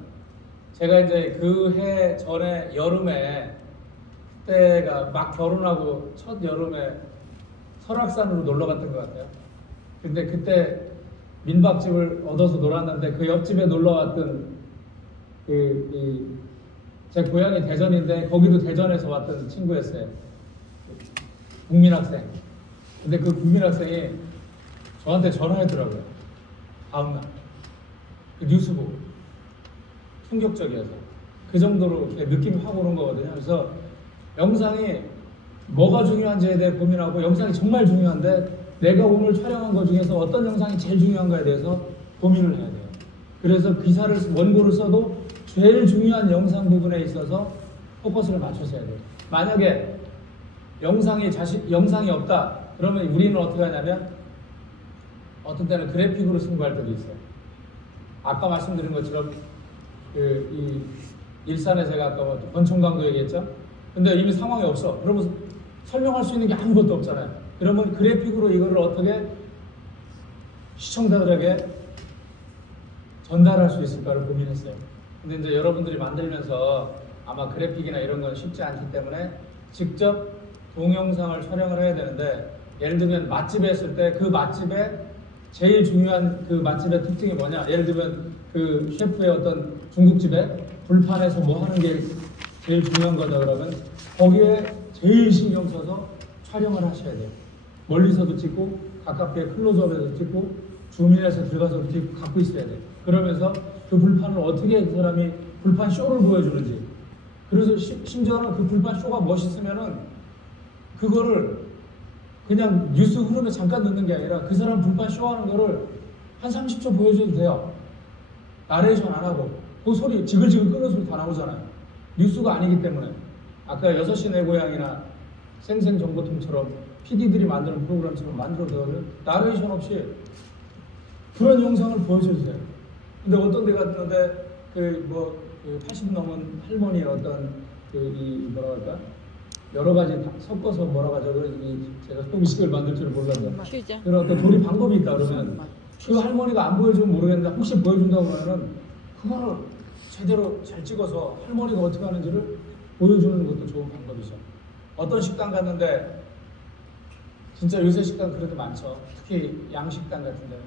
제가 이제 그 해 전에 여름에 때가 막 결혼하고 첫 여름에 설악산으로 놀러 갔던 것 같아요. 근데 그때 민박집을 얻어서 놀았는데 그 옆집에 놀러 왔던 제 고향이 대전인데 거기도 대전에서 왔던 친구였어요. 국민학생. 근데 그 국민학생이 저한테 전화했더라고요. 다음날. 그 뉴스 보고. 충격적이어서. 그 정도로 느낌이 확 오는 거거든요. 그래서 영상이 뭐가 중요한지에 대해 고민하고 영상이 정말 중요한데 내가 오늘 촬영한 것 중에서 어떤 영상이 제일 중요한가에 대해서 고민을 해야 돼요. 그래서 기사를 원고를 써도 제일 중요한 영상 부분에 있어서 포커스를 맞춰서 해야 돼요. 만약에 영상이 없다 그러면 우리는 어떻게 하냐면 어떤 때는 그래픽으로 승부할 때도 있어요. 아까 말씀드린 것처럼 이 일산에 제가 아까 권총강도 얘기했죠. 근데 이미 상황이 없어. 그러면 설명할 수 있는 게 아무것도 없잖아요. 그러면 그래픽으로 이거를 어떻게 시청자들에게 전달할 수 있을까를 고민했어요. 근데 이제 여러분들이 만들면서 아마 그래픽이나 이런 건 쉽지 않기 때문에 직접 동영상을 촬영을 해야 되는데 예를 들면 맛집에 했을 때 그 맛집에 제일 중요한 그 맛집의 특징이 뭐냐? 예를 들면 그 셰프의 어떤 중국집에 불판에서 뭐 하는 게 제일 중요한 거다 그러면 거기에 제일 신경 써서 촬영을 하셔야 돼요. 멀리서도 찍고 가깝게 클로즈업에서 찍고 줌인에서 들어가서 찍고 갖고 있어야 돼요. 그러면서 그 불판을 어떻게 그 사람이 불판 쇼를 보여주는지 그래서 심지어는 그 불판 쇼가 멋있으면은 그거를 그냥 뉴스 흐름에 잠깐 넣는 게 아니라 그 사람 불판 쇼하는 거를 한 30초 보여줘도 돼요. 나레이션 안 하고 그 소리 지글지글 끄는 소리 다 나오잖아요. 뉴스가 아니기 때문에 아까 6시 내 고향이나 생생정보통처럼 PD들이 만드는 프로그램처럼 만들어서 나레이션 없이 그런 영상을 보여주세요. 근데 어떤 데 갔는데 그 80 넘은 할머니의 어떤 뭐라 할까 여러 가지 섞어서 뭐라고 하죠. 제가 음식을 만들 줄 몰랐는데 그런 어떤 조리 방법이 있다 그러면 그 할머니가 안 보여주면 모르겠는데 혹시 보여준다고 하면은 그거를 제대로 잘 찍어서 할머니가 어떻게 하는지를 보여주는 것도 좋은 방법이죠. 어떤 식당 갔는데 진짜 요새 식당 그래도 많죠. 특히 양식당 같은 데는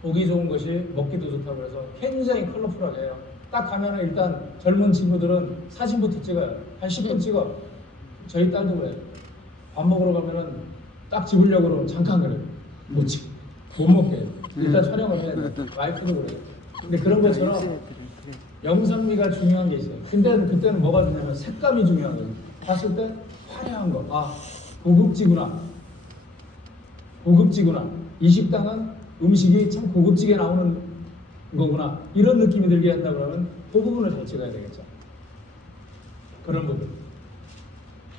보기 좋은 것이 먹기도 좋다고 해서 굉장히 컬러풀하게 해요. 딱 가면은 일단 젊은 친구들은 사진부터 찍어요. 한 10분 찍어. 저희 딸도 그래요. 밥 먹으러 가면은 딱 집으려고 그러면 잠깐 그래요. 못 먹게 해요. 일단 촬영을 해야 돼요. 와이프도 그래요. 근데 그런 것처럼 영상미가 중요한 게 있어요. 근데 그때는 뭐가 중요하면 색감이 중요한 거예요. 봤을 때 화려한 거. 아, 고급지구나. 고급지구나. 이 식당은 음식이 참 고급지게 나오는 거구나. 이런 느낌이 들게 한다 그러면 그 부분을 잘 찍어야 되겠죠. 그런 부분.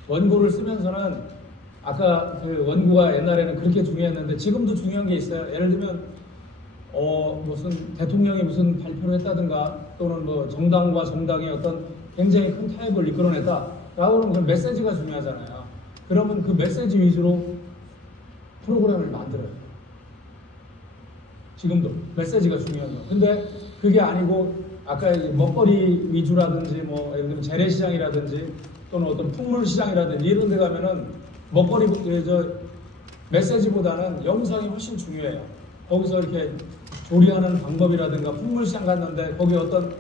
원고를 쓰면서는 아까 그 원고가 옛날에는 그렇게 중요했는데 지금도 중요한 게 있어요. 예를 들면 무슨 대통령이 무슨 발표를 했다든가 또는 뭐 정당과 정당의 어떤 굉장히 큰 타협을 이끌어냈다 라고 하면 그 메시지가 중요하잖아요. 그러면 그 메시지 위주로 프로그램을 만들어요. 지금도 메시지가 중요한 거. 근데 그게 아니고 아까 먹거리 위주라든지 뭐 예를 들면 재래시장이라든지 또는 어떤 풍물시장이라든지 이런 데 가면은 먹거리 메시지보다는 영상이 훨씬 중요해요. 거기서 이렇게 조리하는 방법이라든가 풍물시장 갔는데 거기 어떤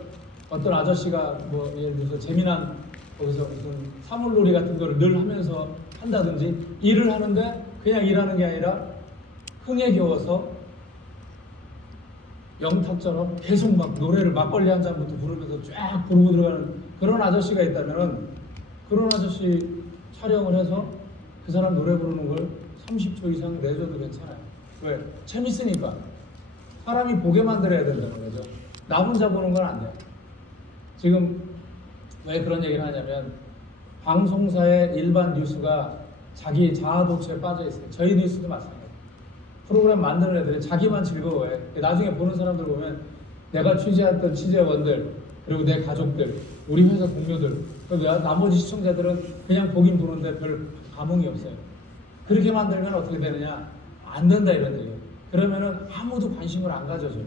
아저씨가 뭐 예를 들어서 재미난 거기서 무슨 사물놀이 같은 거를 늘 하면서 한다든지 일을 하는데 그냥 일하는 게 아니라 흥에 겨워서 영탁처럼 계속 막 노래를 막걸리 한 잔부터 부르면서 쫙 부르고 들어가는 그런 아저씨가 있다면은 그런 아저씨 촬영을 해서 그 사람 노래 부르는 걸 30초 이상 내줘도 괜찮아요. 왜? 재밌으니까. 사람이 보게 만들어야 된다는 거죠. 나 혼자 보는 건 안 돼요. 지금 왜 그런 얘기를 하냐면 방송사의 일반 뉴스가 자기 자아 독취에 빠져 있어요. 저희 뉴스도 마찬가지예요. 프로그램 만드는 애들이 자기만 즐거워해. 나중에 보는 사람들 보면 내가 취재했던 취재원들 그리고 내 가족들 우리 회사 동료들 나머지 시청자들은 그냥 보긴 보는데 별 감흥이 없어요. 그렇게 만들면 어떻게 되느냐? 안 된다 이런 얘기예요. 그러면은 아무도 관심을 안 가져줘요.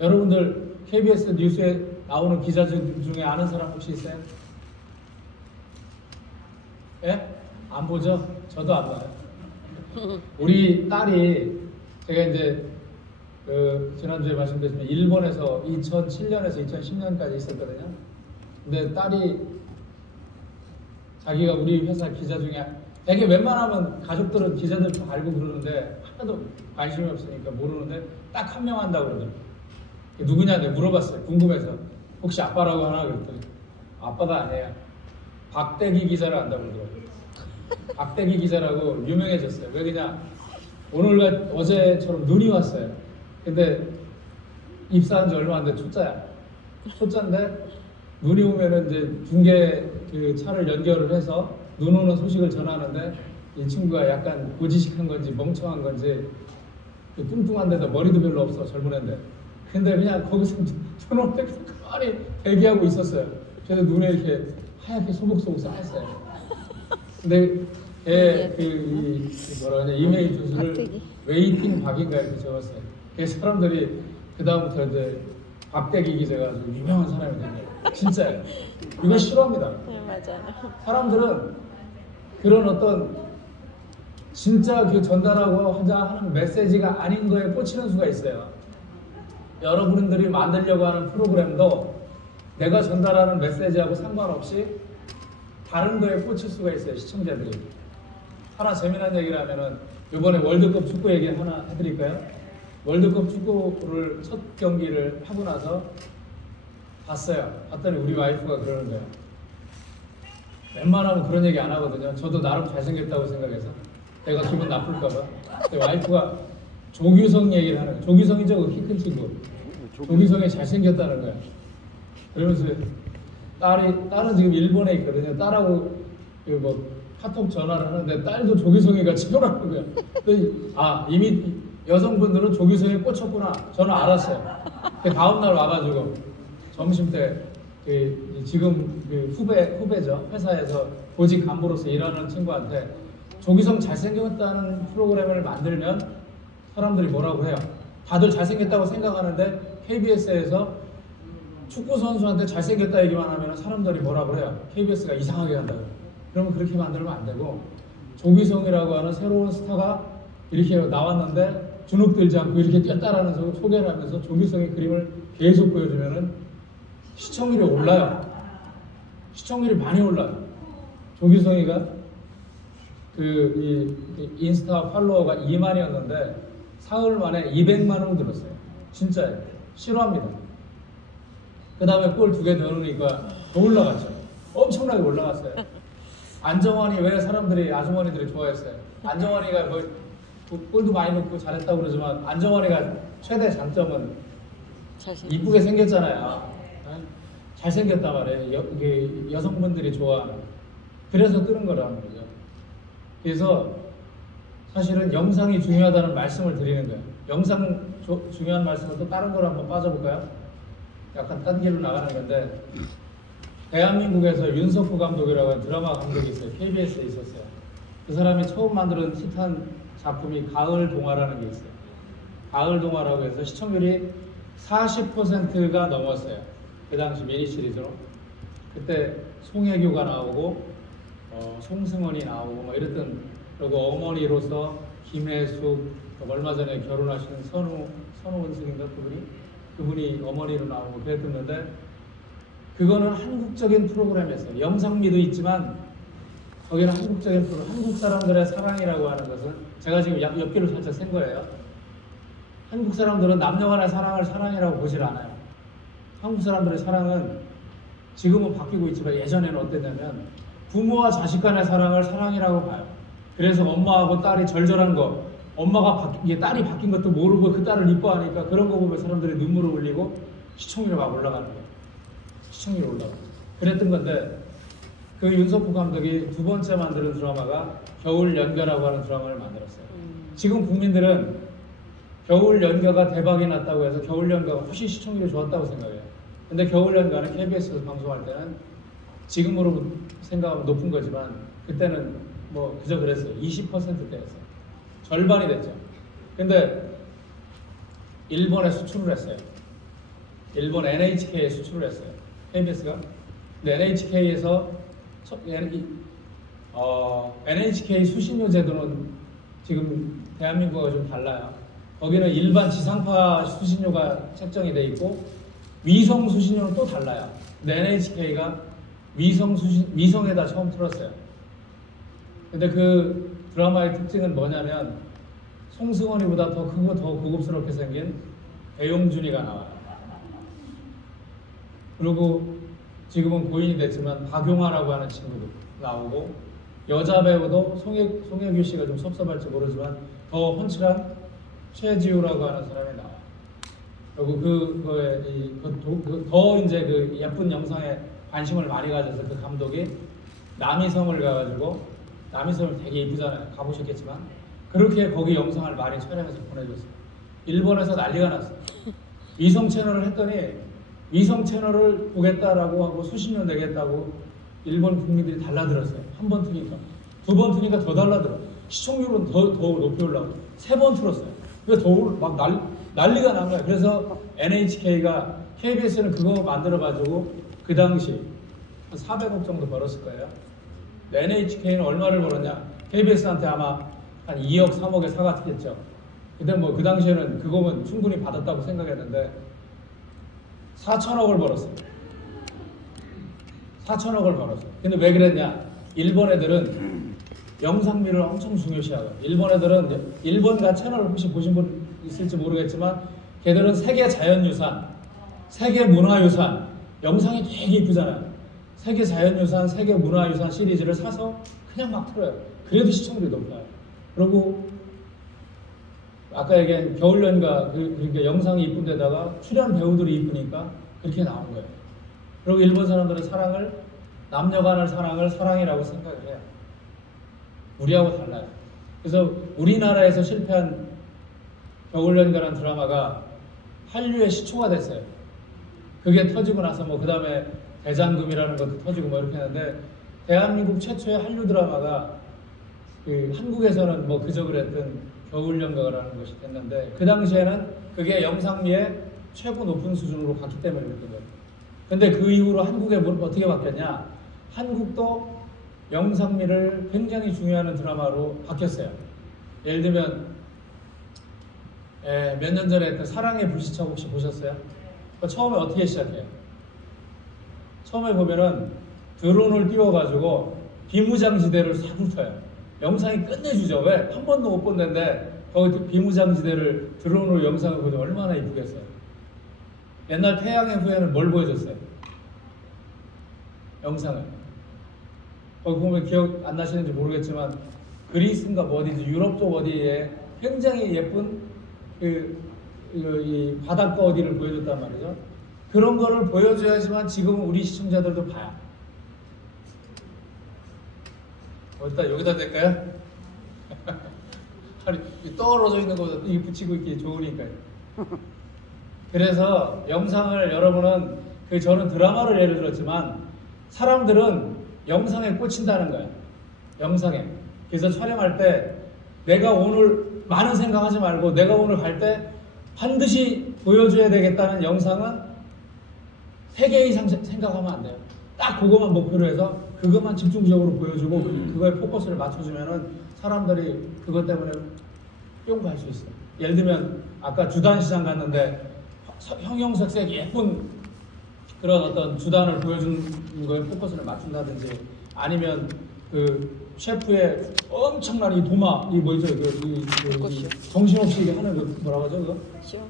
여러분들 KBS 뉴스에 나오는 기자 중에 아는 사람 혹시 있어요? 예? 안 보죠? 저도 안 봐요. 우리 딸이 제가 이제 지난주에 말씀드렸지만 일본에서 2007년에서 2010년까지 있었거든요. 근데 딸이 자기가 우리 회사 기자 중에 되게 웬만하면 가족들은 기자들 다 알고 그러는데 하나도 관심이 없으니까 모르는데 딱 한 명 한다고 그러더라고요. 누구냐 내가 물어봤어요. 궁금해서. 혹시 아빠라고 하나 그랬더니 아빠가 아니에요. 박대기 기자를 안다고 그러더라고요. 박대기 기자라고 유명해졌어요. 왜 그냥 오늘 어제처럼 눈이 왔어요. 근데 입사한 지 얼마 안 돼 초짜야. 초짜인데 눈이 오면은 이제 중계 그 차를 연결을 해서 눈 오는 소식을 전하는데 이 친구가 약간 고지식한 건지 멍청한 건지 그 뚱뚱한데도 머리도 별로 없어 젊은 애인데 근데 그냥 거기서 눈 올 때까지 가만히 대기하고 있었어요. 그래서 눈에 이렇게 하얗게 소복소복 쌓였어요. 근데 뭐라 그러냐 이메일 주소를 웨이팅 박인가 이렇게 적었어요. 그래서 사람들이 그 다음부터 이제 박대기 기자가 아주 유명한 사람이 된 거예요. 진짜예요. 이거 싫어합니다. 네, 맞아요. 사람들은 그런 어떤 진짜 그 전달하고 하는 메시지가 아닌 거에 꽂히는 수가 있어요. 여러분들이 만들려고 하는 프로그램도 내가 전달하는 메시지하고 상관없이 다른 거에 꽂힐 수가 있어요. 시청자들이. 하나 재미난 얘기를 하면은 이번에 월드컵 축구 얘기 하나 해드릴까요? 월드컵 축구를 첫 경기를 하고 나서 봤어요. 봤더니 우리 와이프가 그러는 거예요. 웬만하면 그런 얘기 안 하거든요. 저도 나름 잘생겼다고 생각해서 내가 기분 나쁠까봐. 와이프가 조규성 얘기를 하는 거예요. 조규성이죠, 그 키 큰 친구. 조규성이 잘생겼다는 거예요. 그러면서 딸은 지금 일본에 있거든요. 딸하고 카톡 전화를 하는데 딸도 조규성이가 치더라는 거예요. 이미 여성분들은 조규성에 꽂혔구나. 저는 알았어요. 다음날 와가지고 점심 때 지금 후배죠. 회사에서 보직 간부로서 일하는 친구한테 조규성 잘생겼다는 프로그램을 만들면 사람들이 뭐라고 해요? 다들 잘생겼다고 생각하는데 KBS에서 축구 선수한테 잘생겼다 얘기만 하면 사람들이 뭐라고 해요? KBS가 이상하게 한다고. 그러면 그렇게 만들면 안 되고 조규성이라고 하는 새로운 스타가 이렇게 나왔는데 주눅들지 않고 이렇게 뛰었다라는 소개를 하면서 조규성의 그림을 계속 보여주면은 시청률이 올라요. 시청률이 많이 올라요. 조규성이가 인스타 팔로워가 2만이었는데 사흘 만에 200만으로 늘었어요. 진짜예요. 싫어합니다. 그 다음에 골 2개 넣으니까 더 올라갔죠. 엄청나게 올라갔어요. 안정환이 왜 아주머니들이 좋아했어요? 안정환이가 골도 많이 넣고 잘했다고 그러지만 안정환이가 최대 장점은 이쁘게 생겼잖아요. 잘생겼단 말이에요. 여성분들이 좋아하는. 그래서 뜨는 거라는 거죠. 그래서 사실은 영상이 중요하다는 말씀을 드리는 거예요. 영상 중요한 말씀을 또 다른 걸 한번 빠져볼까요? 약간 딴 길로 나가는 건데, 대한민국에서 윤석구 감독이라고 하는 드라마 감독이 있어요. KBS에 있었어요. 그 사람이 처음 만든 히트한 작품이 가을 동화라는 게 있어요. 가을 동화라고 해서 시청률이 40%가 넘었어요. 그 당시 미니 시리즈로. 그때 송혜교가 나오고 송승헌이 나오고 뭐 이랬던, 그리고 어머니로서 김혜숙, 얼마 전에 결혼하시는 선우은숙인가 그분이 어머니로 나오고 그랬었는데, 그거는 한국적인 프로그램이었어요. 영상미도 있지만 거기는 한국적인 프로그램, 한국 사람들의 사랑이라고 하는 것은, 제가 지금 옆길로 살짝 센 거예요. 한국 사람들은 남녀 간의 사랑을 사랑이라고 보질 않아요. 한국 사람들의 사랑은 지금은 바뀌고 있지만 예전에는 어땠냐면 부모와 자식 간의 사랑을 사랑이라고 봐요. 그래서 엄마하고 딸이 절절한 거, 엄마가 딸이 바뀐 것도 모르고 그 딸을 이뻐하니까 그런 거 보면 사람들이 눈물을 흘리고 시청률이 막 올라가는 거예요. 시청률이 올라가요. 그랬던 건데, 그 윤석구 감독이 두 번째 만드는 드라마가 겨울 연가라고 하는 드라마를 만들었어요. 지금 국민들은 겨울 연가가 대박이 났다고 해서 겨울 연가가 훨씬 시청률이 좋았다고 생각해요. 근데 겨울 연가는 KBS에서 방송할 때는 지금으로 생각하면 높은 거지만 그때는 뭐 그저 그랬어요. 20%대였어요. 절반이 됐죠. 근데 일본에 수출을 했어요. 일본 NHK에 수출을 했어요. KBS가. 근데 NHK에서 NHK 수신료 제도는 지금 대한민국과 좀 달라요. 거기는 일반 지상파 수신료가 책정이 돼 있고 위성 수신료는 또 달라요. 근데 NHK가 위성에다 처음 틀었어요. 근데 그 드라마의 특징은 뭐냐면 송승헌이보다 더 크고 더 고급스럽게 생긴 배용준이가 나와요. 그리고 지금은 고인이 됐지만 박용화라고 하는 친구도 나오고, 여자 배우도 송혜교 씨가 좀 섭섭할지 모르지만 더 훤칠한 최지우라고 하는 사람이 나와요. 그리고 더 이제 그 예쁜 영상에 관심을 많이 가져서 그 감독이 남이섬을 가가지고, 남이섬을 되게 이쁘잖아요. 가보셨겠지만 그렇게 거기 영상을 많이 촬영해서 보내줬어요. 일본에서 난리가 났어요. 위성 채널을 했더니 위성 채널을 보겠다라고 하고 수십년 내겠다고 일본 국민들이 달라들었어요. 한 번 트니까. 두 번 트니까 더 달라들어. 시청률은 더 높이 올라오고. 세 번 틀었어요. 그래서 막 난리가 난 거예요. 그래서 NHK가, KBS는 그거 만들어가지고 그 당시 한 400억 정도 벌었을 거예요. NHK는 얼마를 벌었냐? KBS한테 아마 한 2억, 3억에 사갔겠죠. 근데 뭐 그 당시에는 그거면 충분히 받았다고 생각했는데 4천억을 벌었어요. 4천억을 벌었어요. 근데 왜 그랬냐? 일본 애들은 영상미를 엄청 중요시하고, 일본 애들은, 일본가 채널 혹시 보신 분 있을지 모르겠지만 걔들은 세계 자연유산, 세계 문화유산, 영상이 되게 이쁘잖아요. 세계 자연유산, 세계 문화유산 시리즈를 사서 그냥 막 틀어요. 그래도 시청률이 높아요. 그리고 아까 얘기한 겨울연가, 그러니까 영상이 이쁜 데다가 출연 배우들이 이쁘니까 그렇게 나온 거예요. 그리고 일본 사람들은 사랑을, 남녀 간의 사랑을 사랑이라고 생각을 해요. 우리하고 달라요. 그래서 우리나라에서 실패한 겨울연가라는 드라마가 한류의 시초가 됐어요. 그게 터지고 나서 뭐 그 다음에 대장금이라는 것도 터지고 뭐 이렇게 했는데, 대한민국 최초의 한류 드라마가 그 한국에서는 뭐 그저 그랬던 겨울연가라는 것이 됐는데, 그 당시에는 그게 영상미의 최고 높은 수준으로 갔기 때문에 그랬던 거예요. 근데 그 이후로 한국에 어떻게 바뀌었냐? 한국도 영상미를 굉장히 중요하는 드라마로 바뀌었어요. 예를 들면 몇 년 전에 했던 사랑의 불시착 혹시 보셨어요? 처음에 어떻게 시작해요? 처음에 보면은 드론을 띄워가지고 비무장지대를 싹 훑어요. 영상이 끝내주죠. 왜? 한 번도 못 본 데인데 거기 비무장지대를 드론으로 영상을 보니 얼마나 이쁘겠어요. 옛날 태양의 후예는 뭘 보여줬어요? 영상을. 거기 보면 기억 안 나시는지 모르겠지만 그리스인가 뭐 어디지, 유럽 쪽 어디에 굉장히 예쁜 그 이 바닷가 어디를 보여줬단 말이죠. 그런 거를 보여줘야지만 지금 우리 시청자들도 봐요. 어디다 여기다 댈까요? 아니 떨어져 있는 거 이게 붙이고 있기 좋으니까요. 그래서 영상을 여러분은 저는 드라마를 예를 들었지만 사람들은 영상에 꽂힌다는 거예요. 영상에. 그래서 촬영할 때 내가 오늘 많은 생각하지 말고 내가 오늘 갈 때 반드시 보여줘야 되겠다는 영상은 3개 이상 생각하면 안 돼요. 딱 그것만 목표로 해서 그것만 집중적으로 보여주고 그거에 포커스를 맞춰주면은 사람들이 그것 때문에 뿅 갈 수 있어요. 예를 들면 아까 주단시장 갔는데 형형색색 예쁜 그런 어떤 주단을 보여주는 거에 포커스를 맞춘다든지 아니면 그 셰프의 엄청난 이 도마 이 뭐죠 이 정신없이 이게 하는 그 뭐라고 하죠 그거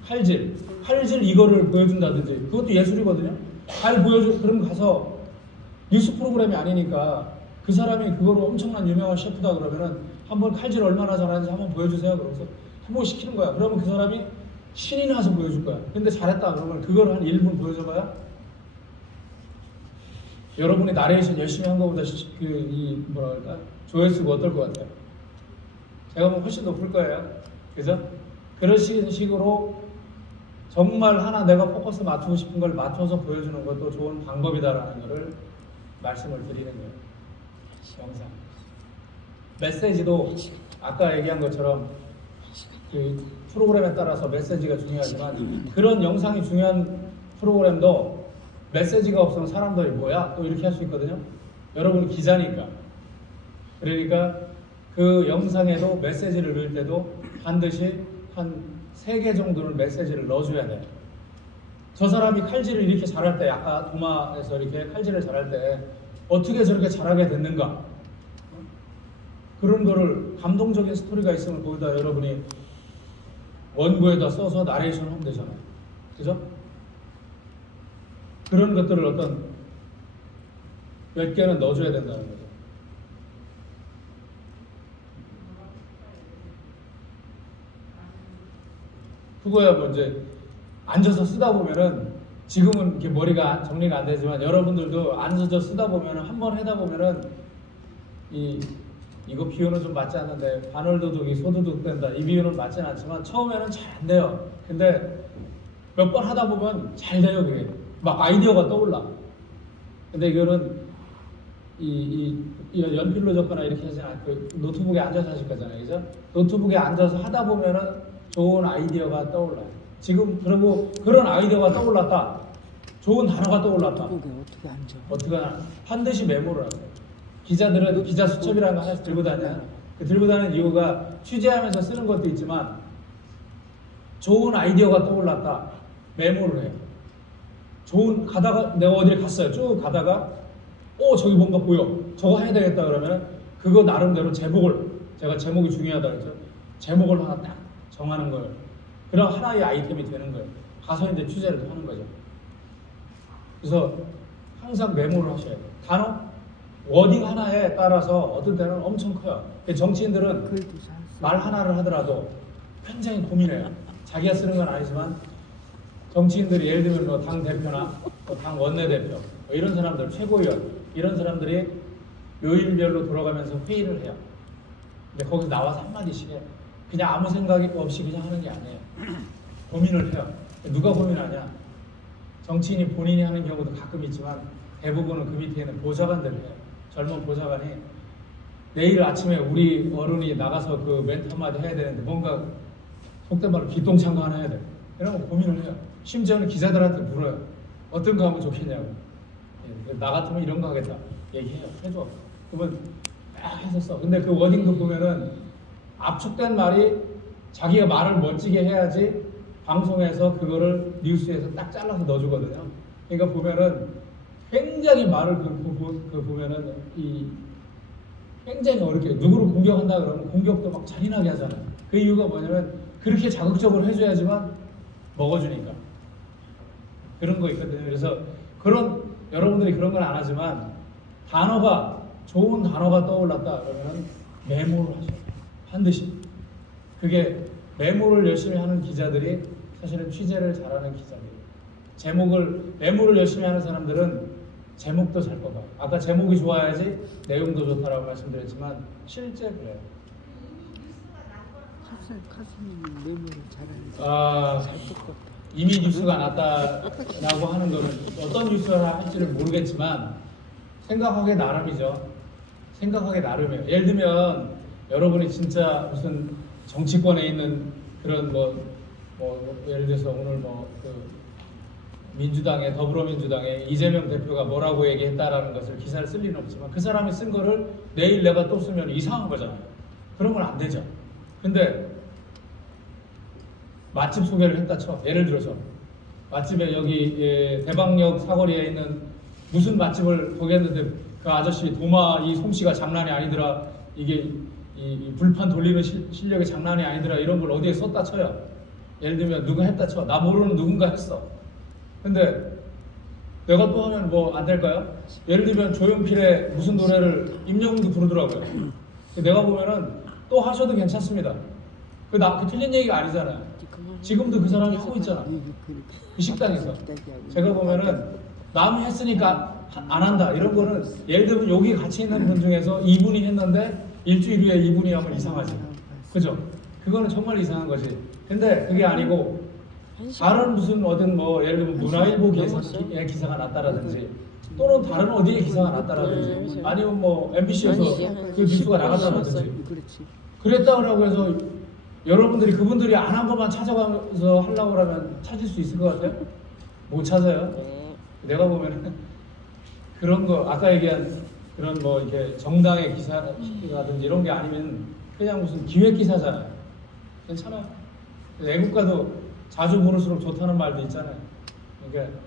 칼질 이거를 보여준다든지 그것도 예술이거든요. 잘 보여줘. 그럼 가서 뉴스 프로그램이 아니니까 그 사람이 그거로 엄청난 유명한 셰프다 그러면은 한번 칼질 얼마나 잘하는지 한번 보여주세요. 그러면서 한번 시키는 거야. 그러면 그 사람이 신이 나서 보여줄 거야. 근데 잘했다 그러면 그걸 한 1분 보여줘봐야 여러분이 나레이션 열심히 한 것보다 이 뭐랄까 조회수가 어떨 것 같아요? 제가 보면 훨씬 높을 거예요. 그죠? 그런 식으로 정말 하나 내가 포커스 맞추고 싶은 걸 맞춰서 보여주는 것도 좋은 방법이다라는 것을 말씀을 드리는 거예요. 영상. 메시지도 아까 얘기한 것처럼 그 프로그램에 따라서 메시지가 중요하지만 그런 영상이 중요한 프로그램도 메시지가 없으면 사람들이 뭐야? 또 이렇게 할 수 있거든요. 여러분 기자니까. 그러니까 그 영상에도 메시지를 넣을 때도 반드시 한 3개 정도는 메시지를 넣어줘야 돼요. 저 사람이 칼질을 이렇게 잘할 때 아까 도마에서 이렇게 칼질을 잘할 때 어떻게 저렇게 잘하게 됐는가? 그런 거를 감동적인 스토리가 있으면 거기다 여러분이 원고에다 써서 나레이션 하면 되잖아요. 그죠? 그런 것들을 어떤 몇 개는 넣어줘야 된다는 거죠. 그거야 뭐 이제 앉아서 쓰다 보면은 지금은 이렇게 머리가 정리가 안 되지만 여러분들도 앉아서 쓰다 보면은 한번 하다 보면은 이거 비유는 좀 맞지 않는데 바늘도둑이 소도둑 된다 이 비유는 맞지는 않지만 처음에는 잘 안 돼요. 근데 몇 번 하다 보면 잘 돼요. 그게 막 아이디어가 떠올라. 근데 이거는 이 연필로 적거나 이렇게 하지 않고 노트북에 앉아서 하실 거잖아요. 그죠? 노트북에 앉아서 하다 보면은 좋은 아이디어가 떠올라요. 지금 그리고 그런 아이디어가 떠올랐다. 좋은 단어가 떠올랐다. 어떻게 앉아? 어떻게 하나? 반드시 메모를 하세요. 기자들은 기자 수첩이라는 거 하나씩 들고 다녀요. 그 들고 다니는 이유가 취재하면서 쓰는 것도 있지만 좋은 아이디어가 떠올랐다. 메모를 해요. 가다가 내가 어디를 갔어요. 쭉 가다가 저기 뭔가 보여. 저거 해야 되겠다 그러면 그거 나름대로 제가 제목이 중요하다 그랬죠. 제목을 하나 딱 정하는 거예요. 그럼 하나의 아이템이 되는 거예요. 가서 이제 취재를 하는 거죠. 그래서 항상 메모를 하셔야 돼요. 단어, 워딩 하나에 따라서 어떤 때는 엄청 커요. 정치인들은 말 하나를 하더라도 굉장히 고민해요. 자기가 쓰는 건 아니지만 정치인들이 예를 들면 뭐 당 대표나 당 원내대표 이런 사람들, 최고위원 이런 사람들이 요일별로 돌아가면서 회의를 해요. 근데 거기서 나와서 한마디씩 해요. 그냥 아무 생각이 없이 그냥 하는 게 아니에요. 고민을 해요. 누가 고민하냐? 정치인이 본인이 하는 경우도 가끔 있지만 대부분은 그 밑에 있는 보좌관들이 해요. 젊은 보좌관이 내일 아침에 우리 어른이 나가서 그 멘트 한마디 해야 되는데 뭔가 속된 말로 기똥찬 거 하나 해야 돼요. 이런 거 고민을 해요. 심지어는 기자들한테 물어요. 어떤 거 하면 좋겠냐고. 나 같으면 이런 거 하겠다. 얘기해요. 해줘. 그러면 딱 해서 써. 근데 그 워딩도 보면은 압축된 말이 자기가 말을 멋지게 해야지 방송에서 그거를 뉴스에서 딱 잘라서 넣어주거든요. 그러니까 보면은 굉장히 말을 보면은 굉장히 어렵게 누구를 공격한다 그러면 공격도 막 잔인하게 하잖아요. 그 이유가 뭐냐면 그렇게 자극적으로 해줘야지만 먹어주니까. 그런 거 있거든요. 그래서 여러분들이 그런 건 안 하지만 좋은 단어가 떠올랐다 그러면 메모를 하셔야 돼요. 반드시. 그게 메모를 열심히 하는 기자들이 사실은 취재를 잘하는 기자입니다. 매물을 열심히 하는 사람들은 제목도 잘 뽑아요. 아까 제목이 좋아야지 내용도 좋다라고 말씀드렸지만 실제 그래요. 카스님 메모를 잘하는 이미 뉴스가 났다라고 하는 거는 어떤 뉴스를 할지를 모르겠지만 생각하기 나름이죠. 생각하기 나름이에요. 예를 들면 여러분이 진짜 무슨 정치권에 있는 그런 예를 들어서 오늘 민주당의 더불어민주당의 이재명 대표가 뭐라고 얘기했다라는 것을 기사를 쓸 리는 없지만 그 사람이 쓴 거를 내일 내가 또 쓰면 이상한 거잖아요. 그런 건 안 되죠. 근데 맛집 소개를 했다 쳐. 예를 들어서 맛집에 여기 대방역 사거리에 있는 무슨 맛집을 소개했는데 그 아저씨 도마 이 솜씨가 장난이 아니더라. 이게 이 불판 돌리는 실력이 장난이 아니더라. 이런 걸 어디에 썼다 쳐요. 예를 들면 누가 했다 쳐. 나 모르는 누군가 했어. 근데 내가 또 하면 뭐 안 될까요? 예를 들면 조용필의 무슨 노래를 임영웅도 부르더라고요. 내가 보면은 또 하셔도 괜찮습니다. 그 틀린 얘기가 아니잖아요. 지금도 그 사람이 하고 있잖아. 그 식당에서. 제가 보면은 남이 했으니까 안 한다. 이런 거는 예를 들면 여기 같이 있는 분 중에서 이분이 했는데 일주일 후에 이분이 하면 이상하지. 그죠? 그거는 정말 이상한 거지. 근데 그게 아니고 다른 무슨 예를 들면 문화일보기에서 기사가 났다라든지 또는 다른 어디에 기사가 났다라든지 아니면 MBC에서 그 뉴스가 나갔다라든지 그랬다고 해서 여러분들이 그분들이 안 한 것만 찾아가면서 하려고 하면 찾을 수 있을 것 같아요? 못 찾아요. 내가 보면 그런 거 아까 얘기한 그런 이렇게 정당의 기사라든지 이런 게 아니면 그냥 무슨 기획 기사잖아요. 괜찮아요. 애국가도 자주 부를수록 좋다는 말도 있잖아요. 그러니까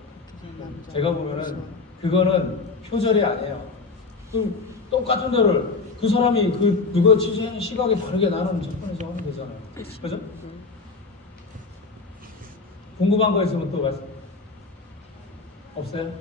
제가 보면은 그거는 표절이 아니에요. 그 똑같은 데를 그 사람이 누가 취재하는 시각이 다르게 나는 접근해서 하면 되잖아요. 그죠? 궁금한 거 있으면 또 말씀. 없어요?